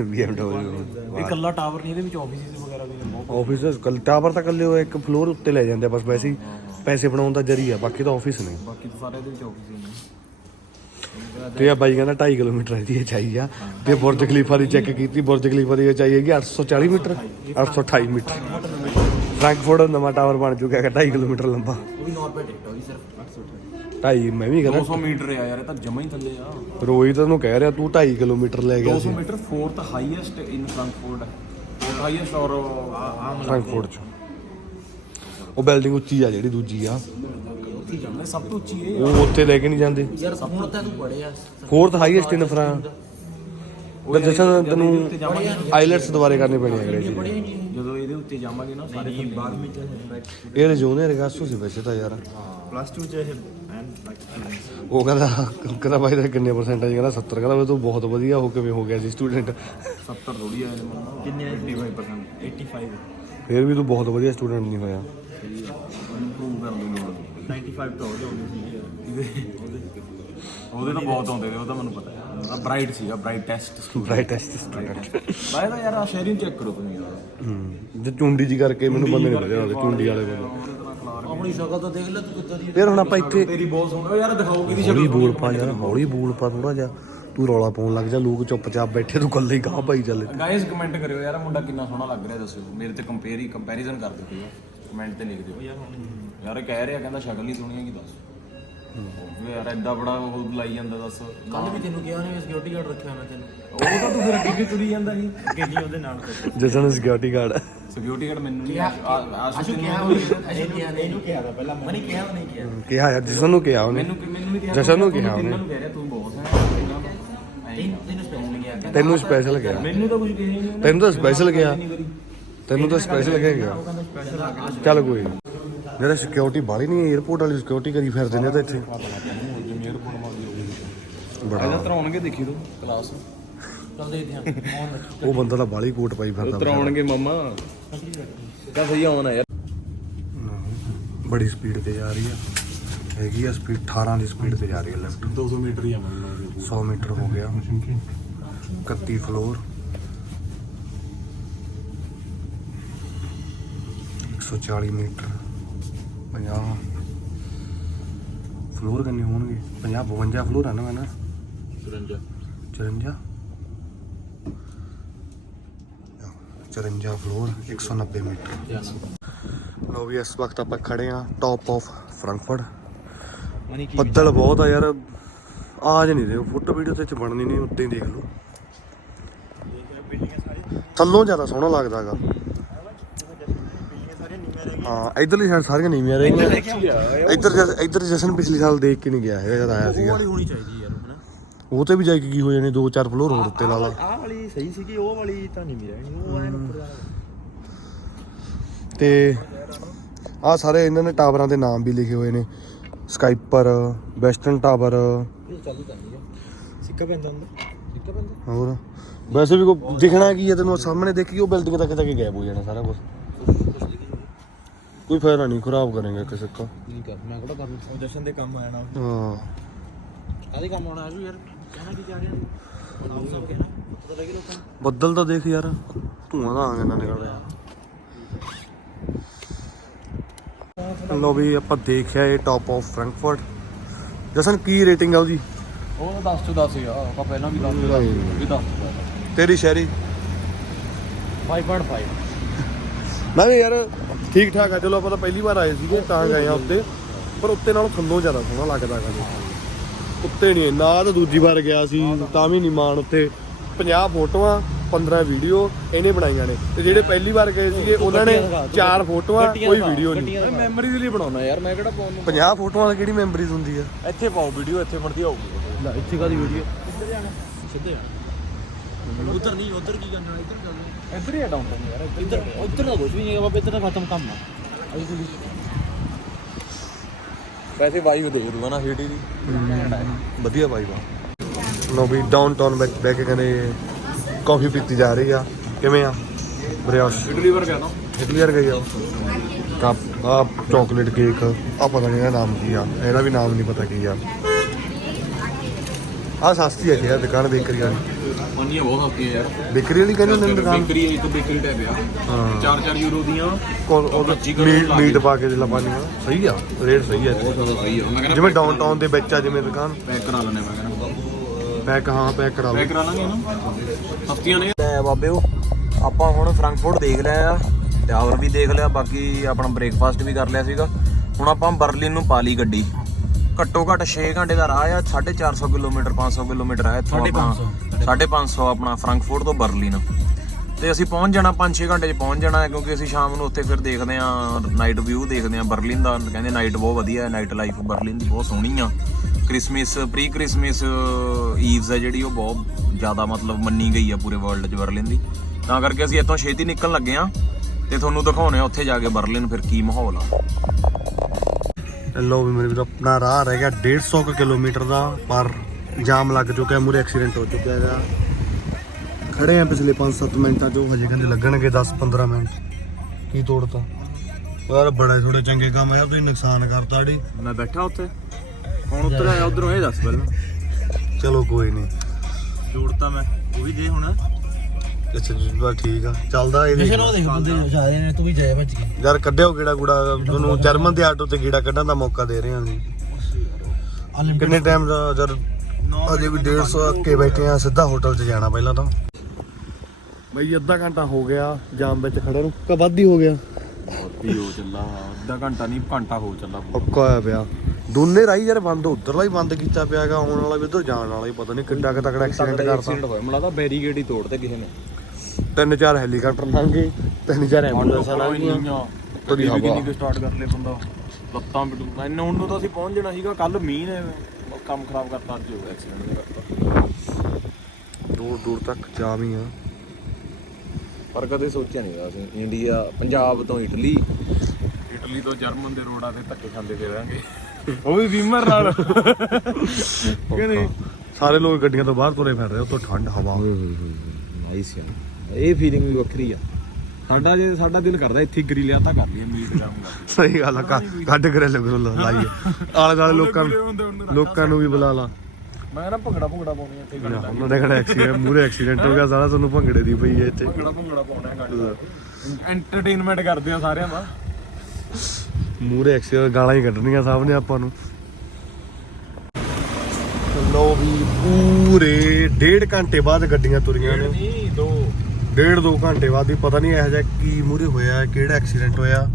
BMW ਇਹ ਕੱਲਾ ਟਾਵਰ ਨਹੀਂ ਇਹਦੇ ਵਿੱਚ ਆਫਿਸਿਸ ਵਗੈਰਾ ਵੀ ਨੇ ਬਹੁਤ ਆਫਿਸ ਕੱਲ ਟਾਵਰ ਤਾਂ ਕੱਲੇ ਉਹ ਇੱਕ ਫਲੋਰ ਉੱਤੇ ਲੈ ਜਾਂਦੇ ਆ ਬਸ ਵੈਸੇ ਹੀ ਪੈਸੇ ਬਣਾਉਣ ਦਾ ਜਰੀਆ ਬਾਕੀ ਤਾਂ ਆਫਿਸ ਨੇ। ਬਾਕੀ ਤਾਂ ਸਾਰੇ ਦੇ ਵਿੱਚ ਆਫਿਸ ਨੇ। ਤੇ ਆ ਬਾਈ ਕਹਿੰਦਾ 2.5 ਕਿਲੋਮੀਟਰ ਦੀ ਚਾਈ ਆ। ਤੇ ਬੁਰਜ ਖਲੀਫਾ ਦੀ ਚੈੱਕ ਕੀਤੀ ਬੁਰਜ ਖਲੀਫਾ ਦੀ ਚਾਈ ਹੈਗੀ 840 ਮੀਟਰ 828 ਮੀਟਰ। ਫ੍ਰੈਂਕਫਰਟ ਨਵਾਂ ਟਾਵਰ ਬਣ ਚੁੱਕਿਆ ਹੈ 2.5 ਕਿਲੋਮੀਟਰ ਲੰਬਾ। ਉਹ ਵੀ ਨਾਰਮਲ ਟਿਕਟ ਹੋਈ ਸਿਰਫ। 800 2.5 ਮੈਂ ਵੀ ਕਹਿੰਦਾ 200 ਮੀਟਰ ਆ ਯਾਰ ਇਹ ਤਾਂ ਜਮਾ ਹੀ ਥੱਲੇ ਆ। ਰੋਈ ਤੈਨੂੰ ਕਹਿ ਰਿਹਾ ਤੂੰ 2.5 ਕਿਲੋਮੀਟਰ ਲੈ ਗਿਆ 200 ਸੀ metre fourth highest in Frankfurt. ਹੈ ਹਾਈਐਸਟ ਔਰ ਫ੍ਰੈਂਕਫਰਟ ਚ। ਉਹ ਬਿਲਡਿੰਗ ਉੱਚੀ ਆ ਜਿਹੜੀ ਦੂਜੀ ਆ। ਉੱਥੇ ਜਾਂਦੇ ਸਭ ਤੋਂ ਉੱਚੀ ਇਹ ਉਹ ਉੱਥੇ ਲੈ ਕੇ ਨਹੀਂ ਜਾਂਦੇ। ਯਾਰ ਹੁਣ ਤਾਂ ਤੂੰ ਪੜਿਆ ਫੋਰਥ ਹਾਈਐਸਟ ਇਨ ਫਰਾਂ ਦਰਸ਼ਨ ਤੈਨੂੰ ਆਈਲੈਟਸ ਦੁਬਾਰੇ ਕਰਨੀ ਪੈਣੀ ਹੈ ਜਦੋਂ ਇਹਦੇ ਉੱਤੇ ਜਾਵਾਂਗੇ ਨਾ ਸਾਰੇ ਬਾਅਦ ਵਿੱਚ ਇਹ ਰਜੂਨੇ ਰਿਗਾਸੋ ਸੀ ਵੈਸੇ ਤਾਂ ਯਾਰ। ਪਲੱਸ 2 ਚ ਇਹ ਉਹ ਕਹਿੰਦਾ ਕਹਿੰਦਾ ਬਾਈ ਦਾ ਕਿੰਨੇ ਪਰਸੈਂਟੇਜ ਕਹਿੰਦਾ 70 ਕਹਿੰਦਾ ਵੀ ਤੂੰ ਬਹੁਤ ਵਧੀਆ ਹੋ ਕਿਵੇਂ ਹੋ ਗਿਆ ਸੀ ਸਟੂਡੈਂਟ 70 ਥੋੜੀ ਨੇ ਕਿੰਨੇ 85% 85 ਫਿਰ ਵੀ ਤੂੰ ਬਹੁਤ ਵਧੀਆ ਸਟੂਡੈਂਟ ਨਹੀਂ ਹੋਇਆ। ਇੰਪਰੂਵ ਕਰਨ ਦੀ ਲੋੜ 95 ਤਾਂ ਉਹਦੇ ਹੁੰਦੇ ਸੀ ਉਹਦੇ ਤਾਂ ਬਹੁਤ ਆਉਂਦੇ ਨੇ ਉਹ ਤਾਂ ਮੈਨੂੰ ਪਤਾ ਹੈ। ਉਹਦਾ ਬ੍ਰਾਈਟ ਸੀਗਾ ਬ੍ਰਾਈਟ ਟੈਸਟ ਬ੍ਰਾਈਟੈਸਟ ਸਟੂਡੈਂਟ ਬਾਈ ਦਾ ਯਾਰ ਆ ਸ਼ੇਅਰਿੰਗ ਚੈੱਕ ਕਰੋ ਤੁਸੀਂ ਯਾਰ। ਹੂੰ ਜੇ ਚੁੰਡੀ ਜੀ ਕਰਕੇ ਮੈਨੂੰ ਬੰਦੇ ਨਹੀਂ ਪਤਾ ਉਹਦੇ ਚੁੰਡੀ ਵਾਲੇ ਬੰਦੇ। ਆਪਣੀ ਸ਼ਕਲ ਤਾਂ ਦੇਖ ਲੈ ਤੂੰ ਕਿੱਦਾਂ ਦੀ ਫਿਰ ਹੁਣ ਆਪਾਂ ਇੱਥੇ ਤੇਰੀ ਬਹੁਤ ਸੋਹਣੀ ਯਾਰ ਦਿਖਾਓ ਕਿਹਦੀ ਹੌਲੀ ਬੋਲ ਪਾ ਯਾਰ ਹੌਲੀ ਬੋਲ ਪਾ ਥੋੜਾ ਜਿਹਾ। ਤੂੰ ਰੌਲਾ ਪਾਉਣ ਲੱਗ ਜਾ ਲੋਕ ਚੁੱਪਚਾਪ ਬੈਠੇ ਤੂੰ ਇਕੱਲੇ ਹੀ ਗਾਹ ਪਾਈ ਚੱਲੇ ਗਾਇਸ ਕਮੈਂਟ ਕਰਿਓ ਯਾਰ ਆਹ ਮੁੰਡਾ ਕਿੰਨਾ ਸੋਹਣਾ ਲੱਗ ਰਿਹਾ ਦੱਸਿਓ। ਮੇਰੇ ਤੇ ਕੰਪੇਅਰ ਹੀ ਕੰਪੈਰੀਜ਼ਨ ਕਰ ਦਿਓ ਕਮੈਂਟ ਤੇ ਲਿਖ ਦਿਓ। ਯਾਰ ਇਹ ਕਹਿ ਰਿਹਾ ਕਹਿੰਦਾ ਸ਼ਕਲ ਹੀ ਸੋਹਣੀ ਹੈ ਕਿ ਦੱਸ। ਉਹ ਯਾਰ ਐਡਾ ਬੜਾ ਉਹ ਬੁਲਾਈ ਜਾਂਦਾ ਦੱਸ। ਕੱਲ ਵੀ ਤੈਨੂੰ ਕਿਹਾ ਨਹੀਂ ਸਿਕਿਉਰਿਟੀ ਗਾਰਡ ਰੱਖਿਆ ਹੋਣਾ ਤੈਨੂੰ। ਉਹ ਤਾਂ ਤੂੰ ਫਿਰ ਅੱਗੇ ਵੀ ਤੁਰੀ ਜਾਂਦਾ ਸੀ। ਅੱਗੇ ਨਹੀਂ ਉਹਦੇ ਨਾਲ Jason security guard security guard ਮੈਨੂੰ ਨਹੀਂ ਆਸ਼ੂ ਕਿਹਾ ਹੋਈ ਅਸ਼ੂ ਕਿਹਾ। ਨਹੀਂ ਇਹਨੂੰ ਕਿਹਾ ਤਾਂ ਪਹਿਲਾਂ ਮਨੀ ਕਿਹਾ ਉਹ ਨਹੀਂ ਕਿਹਾ ਕਿਹਾ ਯਾਰ ਜਸਨ ਨੂੰ ਕਿਹਾ ਉਹਨੇ। ਮੈਨੂੰ ਮੈਨੂੰ ਨਹੀਂ ਕਿਹਾ ਜਸ਼ਨ ਨੂੰ ਕਿਹਾ ਉਹਨੇ ਤਿੰਨਾਂ ਨੂੰ ਕਹਿ ਰਿਹਾ ਤੂੰ ਬਹੁਤ ਹੈ ਤਿੰਨਾਂ ਸਪੈਸ਼ਲ ਕਿਹਾ ਤੈਨੂੰ ਸਪੈਸ਼ਲ ਕਿਹਾ ਮੈਨੂੰ ਤਾਂ ਕੁਝ ਕਿਹਾ ਹੀ ਨਹੀਂ ਤੈਨੂੰ ਤਾਂ ਸਪੈਸ਼ਲ ਕਿਹਾ ਤੈਨੂੰ ਤਾਂ ਸਪੈਸ਼ਲ ਗਿਆ ਚੱਲ ਕੋਈ। ਜਿਹੜਾ ਸਿਕਿਉਰਿਟੀ ਬਾਲੀ ਨਹੀਂ 에어ਪੋਰਟ ਵਾਲੀ ਸਿਕਿਉਰਿਟੀ ਕਰੀ ਫਿਰਦੇ ਨੇ ਤਾਂ ਇੱਥੇ। ਬੜਾ। ਇਹਦਾ ਤਰਾਉਣਗੇ ਦੇਖੀ ਤੂੰ ਕਲਾਸ ਚੱਲ ਦੇਖਦੇ ਹਾਂ ਮੌਨ ਉਹ ਬੰਦਾ ਤਾਂ ਬਾਲੀ ਕੋਟ ਪਾਈ ਫਿਰਦਾ ਤਰਾਉਣਗੇ ਮਮਾ। ਕਾ ਸਹੀ ਆਉਣਾ ਯਾਰ। ਬੜੀ ਸਪੀਡ ਤੇ ਜਾ ਰਹੀ ਆ। ਹੈਗੀ ਆ ਸਪੀਡ 18 ਦੀ ਸਪੀਡ ਤੇ ਜਾ ਰਹੀ ਹੈ ਲੈਫਟ 200 ਮੀਟਰ ਹੀ ਆ ਮੈਨੂੰ 100 ਮੀਟਰ ਹੋ ਗਿਆ। 31 ਫਲੋਰ 140 ਮੀਟਰ। 50 ਫਲੋਰ ਕਿੰਨੇ ਹੋਣਗੇ? 50 52 ਫਲੋਰ ਆ ਨਾ ਮੈਂ ਨਾ? 54 54 54 ਫਲੋਰ 190 ਮੀਟਰ। ਲੋ ਵੀ ਇਸ ਵਕਤ ਆਪਾਂ ਖੜੇ ਆ ਟੌਪ ਆਫ ਫਰੈਂਕਫਰਟ। ਬੱਦਲ ਬਹੁਤ ਆ ਯਾਰ। ਆਜ ਨਹੀਂ ਰਹੇ ਫੋਟੋ ਵੀਡੀਓ ਤੇ ਚ ਬਣਨੀ ਨਹੀਂ ਉੱਤੇ ਹੀ ਦੇਖ ਲਓ। ਥੱਲੋਂ ਜ਼ਿਆਦਾ ਸੋਹਣਾ ਲੱਗਦਾਗਾ ਹਾਂ ਇਧਰਲੀ ਸਾਈਡ ਸਾਰੀਆਂ ਨੀਵੀਆਂ ਇੱਧਰ ਜਸ- ਇੱਧਰ ਜਸ਼ਨ ਪਿਛਲੇ ਸਾਲ ਦੇਖ ਕੇ ਨਹੀਂ ਗਿਆ ਹੈਗਾ ਜਦ ਆਇਆ ਸੀਗਾ। ਹੋਣੀ ਚਾਹੀਦੀ ਯਾਰ ਹਨਾ ਉਹ ਤੇ ਵੀ ਜਾ ਕੇ ਕੀ ਹੋ ਜਾਣੇ ਦੋ ਚਾਰ ਫਲੋਰ ਹੋਰ ਉੱਤੇ ਲਾ ਲਾ। ਆਹ ਵਾਲੀ ਸਹੀ ਸੀਗੀ ਉਹ ਵਾਲੀ ਤਾਂ ਨਹੀਂ ਮਿਲਿਆ ਉਹ ਐਨ ਉੱਪਰ ਵਾਲਾ। ਤੇ ਆ ਸਾਰੇ ਇਹਨਾਂ ਨੇ ਟਾਵਰਾਂ ਦੇ ਨਾਮ ਵੀ ਲਿਖੇ ਹੋਏ ਨੇ। ਸਕਾਈਪਰ ਵੈਸਟਰਨ ਟਾਵਰ ਇਹ ਚਾਲੂ ਕਰਨੀ ਹੈ ਸਿੱਕਾ ਪੈਂਦਾ ਹੁੰਦਾ। ਸਿੱਕਾ ਪੈਂਦਾ। ਹੋਰ। ਵੈਸੇ ਵੀ ਕੋਈ ਦਿਖਣਾ ਕੀ ਹੈ ਤੈਨੂੰ? ਸਾਹਮਣੇ ਦੇਖੀ ਉਹ ਬਿਲਡਿੰਗ ਤੱਕ ਤੱਕ ਗਾਇਬ ਹੋ ਜਾਣਾ ਸਾਰਾ ਕੁਝ ਕੋਈ ਫਾਇਦਾ ਨਹੀਂ ਖਰਾਬ ਕਰਾਂਗੇ ਕਿਸੇ ਦਾ ਠੀਕ ਆ ਮੈਂ ਕਿਹੜਾ ਕਰਨਾ ਜਸ਼ਨ ਦੇ ਕੰਮ ਆਣਾ ਹਾਂ। ਕਾਹਦੇ ਕੰਮ ਆਉਣਾ ਆਜੂ ਯਾਰ ਕਹਿਣਾ ਕੀ ਜਾ ਰਿਹਾ? ਆਉਂ ਸਭ ਪਤਾ ਲੱਗੇ ਲੋਕਾਂ ਨੂੰ। ਬੱਦਲ ਤਾਂ ਦੇਖ ਯਾਰ ਧੂਆਂ ਦਾ ਆ ਗਿਆ ਨਾ ਨਿਕਲ ਰਿਹਾ ਲੋ ਵੀ ਆਪਾਂ ਦੇਖਿਆ ਇਹ ਟਾਪ ਆਫ ਫਰੈਂਕਫਰਟ ਜਸਨ ਕੀ ਰੇਟਿੰਗ ਆ ਉਹਦੀ? ਉਹ ਤਾਂ 10 ਤੋਂ 10 ਆ ਆਪਾਂ ਪਹਿਲਾਂ ਵੀ 10 ਤੋਂ 10 ਵੀ 10 ਤੇਰੀ ਸ਼ਹਿਰੀ? 5.5 ਮੈਂ ਵੀ ਯਾਰ ਠੀਕ ਠਾਕ ਆ ਚਲੋ ਆਪਾਂ ਤਾਂ ਪਹਿਲੀ ਵਾਰ ਆਏ ਸੀਗੇ ਤਾਂ ਗਏ ਆ ਉੱਤੇ। ਪਰ ਉੱਤੇ ਨਾਲੋਂ ਥੱਲੋਂ ਜ਼ਿਆਦਾ ਸੋਹਣਾ ਲੱਗਦਾ ਗਾ ਉੱਤੇ ਨਹੀਂ ਨਾ ਤਾਂ ਦੂਜੀ ਵਾਰ ਗਿਆ ਸੀ ਤਾਂ ਵੀ ਨਹੀਂ ਮਾਣ ਉੱਤੇ। 50 ਫੋਟੋਆਂ 15 ਵੀਡੀਓ ਇਹਨੇ ਬਣਾਈਆਂ ਨੇ। ਤੇ ਜਿਹੜੇ ਪਹਿਲੀ ਵਾਰ ਗਏ ਸੀਗੇ ਉਹਨਾਂ ਨੇ ਚਾਰ ਫੋਟੋਆਂ ਕੋਈ ਵੀਡੀਓ ਨਹੀਂ ਮੈਮਰੀਜ਼ ਲਈ ਬਣਾਉਣਾ ਯਾਰ ਮੈਂ ਕਿਹੜਾ ਪਾਉਣ 50 ਫੋਟੋਆਂ ਦੀ ਕਿਹੜੀ ਮੈਮਰੀਜ਼ ਹੁੰਦੀ ਆ? ਇੱਥੇ ਪਾਓ ਵੀਡੀਓ ਇੱਥੇ ਬਣਦੀ ਆਊਗੀ ਲੈ ਇੱਥੇ ਕਾਦੀ ਵੀਡੀਓ? ਕਿੱਧਰ ਜਾਣਾ। ਸਿੱਧੇ ਜਾਣਾ। ਉਧਰ ਨਹੀਂ ਉਧਰ ਕੀ ਕਰਨਾ ਇੱਧਰ ਕਰਨਾ। ਇੱਧਰ ਹੀ ਆ ਡਾਊਨਟਾਊਨ ਯਾਰ ਇੱਧਰ ਉੱਧਰ ਦਾ ਕੁਝ ਵੀ ਨਹੀਂ ਹੈ ਬਾਬਾ ਇੱਧਰ ਦਾ ਖਤਮ ਕੰਮ ਆ। ਵੈਸੇ ਵਾਈਬ ਦੇਖ ਦੂਗਾ ਨਾ ਸਿਟੀ ਦੀ ਵਧੀਆ ਬਾਈ ਵਾ ਲੋ ਵੀ ਡਾਊਨਟਾਊਨ ਵਿੱਚ ਬਹਿ ਕੇ ਕਹਿੰਦੇ ਕਾਫੀ ਪੀਤੀ ਜਾ ਰਹੀ ਆ। ਕਿਵੇਂ ਆ? ਬਰਿਆਸ਼ ਇਟਲੀ ਵਰ ਗਿਆ ਨਾ। ਇਟਲੀ ਵਰ ਗਈ ਆ। ਕੱਪ ਆ ਚਾਕਲੇਟ ਕੇਕ ਆ ਪਤਾ ਨਹੀਂ ਇਹਦਾ ਨਾਮ ਕੀ ਆ। ਇਹਦਾ ਵੀ ਨਾਮ ਨਹੀਂ ਪਤਾ ਕੀ ਆ। ਆ ਸਸਤੀ ਹੈ ਜੀ ਇਹ ਦੁਕਾਨ ਬੇਕਰੀ ਵਾਲੀ ਮੰਨੀਆਂ ਬਹੁਤ ਹਸਤੀ ਯਾਰ। ਬੇਕਰੀ ਵਾਲੀ ਕਹਿੰਦੇ ਹੁੰਦੇ ਨੇ ਦੁਕਾਨ? ਬੇਕਰੀ ਇੱਕ ਬੇਕਰੀ ਟੈਬ ਆ। ਹਾਂ। 4-4 ਯੂਰੋ ਦੀਆਂ ਕੋਲ ਉਹਦਾ ਮੀਟ ਮੀਟ ਪਾ ਕੇ ਜਿਲਾ ਪਾਣੀ ਸਹੀ ਆ ਰੇਟ ਸਹੀ ਆ। ਬਹੁਤ ਜ਼ਿਆਦਾ ਸਹੀ ਆ। ਮੈਂ ਕਹਿੰਦਾ ਜਿਵੇਂ ਡਾਊਨਟਾਊਨ ਦੇ ਵਿੱਚ ਆ ਜਿਵੇਂ ਦੁਕਾਨ। ਪੈਕ ਕਰਾ ਲੈਣੇ ਮੈਂ ਕਹਿੰਦਾ। ਪੈਕ ਹਾਂ ਪੈਕ ਕਰਾ ਲਓ ਪੈਕ ਕਰਾ ਲਾਂਗੇ ਨਾ ਹਫਤੀਆਂ ਨੇ। ਲੈ ਬਾਬਿਓ ਆਪਾਂ ਹੁਣ ਫਰੈਂਕਫਰਟ ਦੇਖ ਲਿਆ ਆ ਟਾਵਰ ਵੀ ਦੇਖ ਲਿਆ ਬਾਕੀ ਆਪਣਾ ਬ੍ਰੇਕਫਾਸਟ ਵੀ ਕਰ ਲਿਆ ਸੀਗਾ। ਹੁਣ ਆਪਾਂ ਬਰਲਿਨ ਨੂੰ ਪਾ ਲਈ ਗੱਡੀ। ਘੱਟੋ ਘੱਟ 6 ਘੰਟੇ ਦਾ ਰਾਹ ਆ 450 ਕਿਲੋਮੀਟਰ 500 ਕਿਲੋਮੀਟਰ ਆ ਇੱਥੋਂ ਆਪਣਾ 550 ਆਪਣਾ ਫਰੈਂਕਫਰਟ ਤੋਂ ਬਰਲਿਨ। ਤੇ ਅਸੀਂ ਪਹੁੰਚ ਜਾਣਾ 5-6 ਘੰਟੇ 'ਚ ਪਹੁੰਚ ਜਾਣਾ, ਕਿਉਂਕਿ ਅਸੀਂ ਸ਼ਾਮ ਨੂੰ ਉੱਥੇ ਫਿਰ ਦੇਖਦੇ ਆ ਨਾਈਟ ਵਿਊ ਦੇਖਦੇ ਆ ਬਰਲਿਨ ਦਾ। ਕਹਿੰਦੇ ਨਾਈਟ ਬਹੁਤ ਵਧੀਆ ਹੈ ਨਾਈਟ ਲਾਈਫ ਬਰਲਿਨ ਦੀ ਬਹੁਤ ਸੋਹਣੀ ਆ। ਕ੍ਰਿਸਮਸ ਪ੍ਰੀ ਕ੍ਰਿਸਮਸ ਈਵਸ ਹੈ ਜਿਹੜੀ, ਉਹ ਬਹੁਤ ਜ਼ਿਆਦਾ ਮਤਲਬ ਮੰਨੀ ਗਈ ਆ ਪੂਰੇ ਵਰਲਡ 'ਚ ਬਰਲਿਨ ਦੀ। ਤਾਂ ਕਰਕੇ ਅਸੀਂ ਇੱਥੋਂ ਛੇਤੀ ਨਿਕਲਣ ਲੱਗੇ ਆ ਤੇ ਤੁਹਾਨੂੰ ਦਿਖਾਉਣੇ ਆ ਉੱਥੇ ਜਾ ਕੇ ਬਰਲਿਨ ਫਿਰ ਕੀ ਮਾਹੌਲ ਆ। ਲੋ ਵੀ ਮੇਰੇ ਵੀਰ, ਆਪਣਾ ਰਾਹ ਰਹਿ ਗਿਆ 150 ਕੁ ਕਿਲੋਮੀਟਰ ਦਾ ਪਰ ਜਾਮ ਲੱਗ ਚੁੱਕਿਆ ਮੂਰੇ ਐਕਸੀਡੈਂਟ ਹੋ ਚੁੱਕਿਆ ਹੈਗਾ। ਖੜੇ ਆ ਪਿਛਲੇ 5-7 ਮਿੰਟਾਂ ਚੋਂ ਹਜੇ ਕਹਿੰਦੇ ਲੱਗਣਗੇ 10-15 ਮਿੰਟ। ਕੀ ਤੋੜਤਾ ਯਾਰ ਬੜਾ ਥੋੜੇ ਚੰਗੇ ਕੰਮ ਆ ਤੁਸੀਂ ਨੁਕਸਾਨ ਕਰਤਾ ੜੀ। ਮੈਂ ਬੈਠਾ ਉੱਥੇ। ਹੁਣ ਉੱਤਰ ਆਇਆ ਉਧਰੋਂ ਇਹ ਦੱਸ ਪਹਿਲਾਂ। ਚਲੋ ਕੋਈ ਨਹੀਂ ਜੋੜਤਾ ਮੈਂ ਉਹ ਵੀ ਦੇ ਹੁਣ। ਅੱਛਾ ਜੀ ਬਸ ਠੀਕ ਆ। ਚੱਲਦਾ ਇਹ ਵੀ ਫਿਰ ਉਹ ਦੇਖ ਬੰਦੇ ਜਾ ਰਹੇ ਨੇ ਤੂੰ ਵੀ ਜਾਏ ਭੱਜ ਕੇ। ਯਾਰ ਕੱਢਿਓ ਗੇੜਾ ਗੁੜਾ ਤੁਹਾਨੂੰ ਜਰਮਨ ਦੇ ਆਟੋ ਤੇ ਗੇੜਾ ਕੱਢਣ ਦਾ ਮੌਕਾ ਦੇ ਰਹੇ ਹਾਂ ਅਸੀਂ। ਕਿੰਨੇ ਟਾਈਮ ਦਾ ਯਾਰ ਅਜੇ ਵੀ 150 ਅੱਕੇ ਬੈਠੇ ਆ ਸਿੱਧਾ ਹੋਟਲ 'ਚ ਜਾਣਾ ਪਹਿਲਾਂ ਤਾਂ। ਬਈ ਅੱਧਾ ਘੰਟਾ ਹੋ ਗਿਆ ਜਾਮ ਵਿੱਚ ਖੜੇ ਨੂੰ ਕਾ ਵੱਧ ਹੀ ਹੋ ਗਿਆ। ਵੀ ਹੋ ਚੱਲਾ ਅੱਧਾ ਘੰਟਾ ਨਹੀਂ ਘੰਟਾ ਹੋ ਚੱਲਾ ਪੱਕਾ ਹੋਇਆ ਪਿਆ। ਦੋਨੇ ਰਾਈ ਯਾਰ ਬੰਦ ਉਧਰਲਾ ਹੀ ਬੰਦ ਕੀਤਾ ਪਿਆਗਾ ਆਉਣ ਵਾਲਾ ਵੀ ਉਧਰ ਜਾਣ ਵਾਲਾ ਹੀ ਪਤਾ ਨਹੀਂ ਕਿੱਡਾ ਕਿ ਤਕੜਾ ਐਕਸੀਡੈਂਟ ਕਰਤਾ। ਐਕਸੀਡੈਂਟ ਹੋਇਆ। ਮੈਨੂੰ ਲੱਗਦਾ ਬੈਰੀਗੇਡ ਹੀ ਤੋੜਤੇ ਕਿਸੇ ਨੇ। ਤਿੰਨ ਚਾਰ ਹੈਲੀਕਾਪਟਰ ਲੰਘ ਤਿੰਨ ਚਾਰ ਐਂਬੂਲੈਂਸਾਂ ਲੰਘ ਗਈਆਂ ਤਦੀ ਕਿੰਨੀ ਕੁ ਸਟਾਰਟ ਕਰ ਲੈ ਬੰਦਾ। ਲੱਤਾਂ ਬਿਟੂ ਮੈਨੂੰ ਹੁਣ ਨੂੰ ਤਾਂ ਅਸੀਂ ਪਹੁੰਚ ਜਾਣਾ ਸੀਗਾ ਕੱਲ ਮੀਂਹ ਨੇ ਕੰਮ ਖਰਾਬ ਕਰਤਾ ਅੱਜ ਹੋ ਐਕਸੀਡੈਂਟ ਕਰਤਾ ਦੂਰ ਦੂਰ ਤੱਕ ਜਾਮ ਹੀ। ਆ ਪਰ ਕਦੇ ਸੋਚਿਆ ਨਹੀਂ ਅਸੀਂ ਇੰਡੀਆ ਪੰਜਾਬ ਤੋਂ ਇਟਲੀ। ਇਟਲੀ ਤੋਂ ਜਰਮਨ ਦੇ ਰੋਡਾਂ ਤੇ ਧੱਕੇ ਖਾਂਦੇ ਫਿਰਾਂਗੇ ਉਹ ਵੀ ਵੀਮਰ ਨਾਲ। ਕਿ ਨਹੀਂ? ਸਾਰੇ ਲੋਕ ਗੱਡੀਆਂ ਤੋਂ ਬਾਹਰ ਤੁਰੇ ਫਿਰ ਰਹੇ ਉੱਤੋਂ ਠੰਡ ਹਵਾ। ਨਾਈਸ ਯਾਰ। ਇਹ ਫੀਲਿੰਗ ਵੀ ਵੱਖਰੀ ਆ। ਸਾਡਾ ਜੇ ਸਾਡਾ ਦਿਲ ਕਰਦਾ ਇੱਥੇ ਗਰੀ ਲਿਆ ਤਾਂ ਕਰ ਲਈਏ। ਮੀਟ ਜਾਊਂਗਾ ਸਹੀ ਗੱਲ ਆ ਕੱਢ ਕਰੇ ਲੱਗੋ ਲਾਈਏ। ਆਲੇ ਦੁਆਲੇ ਲੋਕਾਂ ਨੂੰ ਲੋਕਾਂ ਨੂੰ ਵੀ ਬੁਲਾ ਲਾ। ਮੈਂ ਨਾ ਭੰਗੜਾ ਭੰਗੜਾ ਪਾਉਣੀ ਇੱਥੇ ਗਾਣਾ ਉਹਨਾਂ ਦੇ ਖੜਾ ਐਕਸੀਡੈਂਟ ਮੂਰੇ ਐਕਸੀਡੈਂਟ ਹੋ ਗਿਆ ਸਾਰਾ ਤੁਹਾਨੂੰ ਭੰਗੜੇ ਦੀ ਪਈ ਹੈ ਇੱਥੇ। ਭੰਗੜਾ ਭੰਗੜਾ ਪਾਉਣਾ ਗਾਣਾ ਐਂਟਰਟੇਨਮੈਂਟ ਕਰਦੇ ਆ ਸਾਰਿਆਂ ਦਾ। ਮੂਰੇ ਐਕਸੀਡੈਂਟ ਗਾਲਾਂ ਹੀ ਕੱਢਣੀਆਂ ਸਭ ਨੇ ਆਪਾਂ ਨੂੰ। ਲੋ ਵੀ ਪੂਰੇ ਡੇਢ ਘੰਟੇ ਬਾਅਦ ਗੱਡੀਆਂ ਤੁਰੀਆਂ ਨੇ। ਨਹੀਂ ਦੋ। ਡੇਢ ਦੋ ਘੰਟੇ ਬਾਅਦ ਹੀ ਪਤਾ ਨਹੀਂ ਇਹੋ ਜਿਹਾ ਕੀ ਮੂਰੇ ਹੋਇਆ ਕਿਹੜਾ ਐਕਸੀਡੈਂਟ ਹੋਇਆ।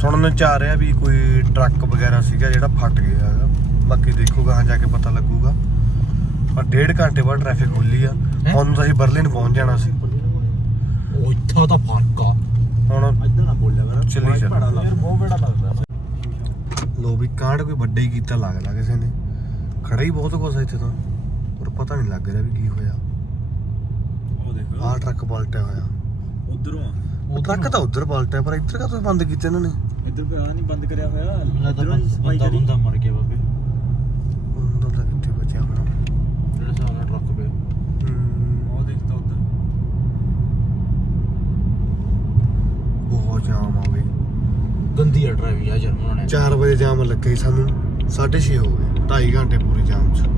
ਸੁਣਨ ਚ ਆ ਰਿਹਾ ਵੀ ਕੋਈ ਟਰੱਕ ਵਗੈਰਾ ਸੀਗਾ ਜਿਹੜਾ ਫਟ ਗਿਆ ਹੈਗਾ। ਬਾਕੀ ਦੇਖੂਗਾ ਹਾਂ ਜਾ ਕੇ ਪਤਾ ਲੱਗੂਗਾ। ਪਰ ਡੇਢ ਘੰਟੇ ਬਾਅਦ ਟ੍ਰੈਫਿਕ ਖੁੱਲੀ ਆ। ਹੁਣ ਤਾਂ ਅਸੀਂ ਬਰਲਿਨ ਪਹੁੰਚ ਜਾਣਾ ਸੀ। ਉਹ ਇੱਥਾ ਤਾਂ ਫ਼ਰਕ ਆ। ਹੁਣ ਇੱਧਰ ਨਾ ਬੋਲਿਆ ਕਰ। ਚੱਲੀ ਚੱਲ। ਯਾਰ ਬਹੁਤ ਬੜਾ ਲੱਗਦਾ। ਲੋ ਵੀ ਕਾਂਡ ਕੋਈ ਵੱਡਾ ਹੀ ਕੀਤਾ ਲੱਗਦਾ ਕਿਸੇ ਨੇ। ਖੜਾ ਹੀ ਬਹੁਤ ਕੁਛ ਆ ਇੱਥੇ ਤਾਂ। ਪਰ ਪਤਾ ਨਹੀਂ ਲੱਗ ਰਿਹਾ ਵੀ ਕੀ ਹੋਇਆ। ਉਹ ਦੇਖ ਆਹ ਟਰੱਕ ਪਲਟਿਆ ਹੋਇਆ। ਉਧਰੋਂ ਆ। ਉਹ ਟਰੱਕ ਤਾਂ ਉਧਰ? ਪਲਟਿਆ ਪਰ ਇੱਧਰ ਕਾ ਬੰਦ ਕੀਤੇ ਇਹਨਾਂ ਨੇ? ਇੱਧਰ ਪਿਆ ਨਹੀਂ ਬੰਦ ਕਰਿਆ ਹੋਇਆ? ਲੱਗਦਾ ਬੰਦਾ ਬੰਦਾ ਮਰ ਗਿਆ ਬਾਬੇ ਉਹਨਾਂ ਦਾ ਕਿੱਥੇ ਬਚਿਆ ਹੋਣਾ ਜਿਹੜਾ ਸਾਰਾ ਟਰੱਕ ਪਿਆ ਹਮ, ਉਹ ਦੇਖਦਾ ਉਧਰ ਬਹੁਤ ਜਾਮ ਆ ਗਈ ਗੰਦੀ ਆ ਡਰਾਈਵਿੰਗ ਆ ਜਰਮਨ ਨੇ 4 ਵਜੇ ਜਾਮ ਲੱਗੇ ਸਾਨੂੰ 6:30 ਹੋ ਗਏ 2.5 ਘੰਟੇ ਪੂਰੇ ਜਾਮ 'ਚ।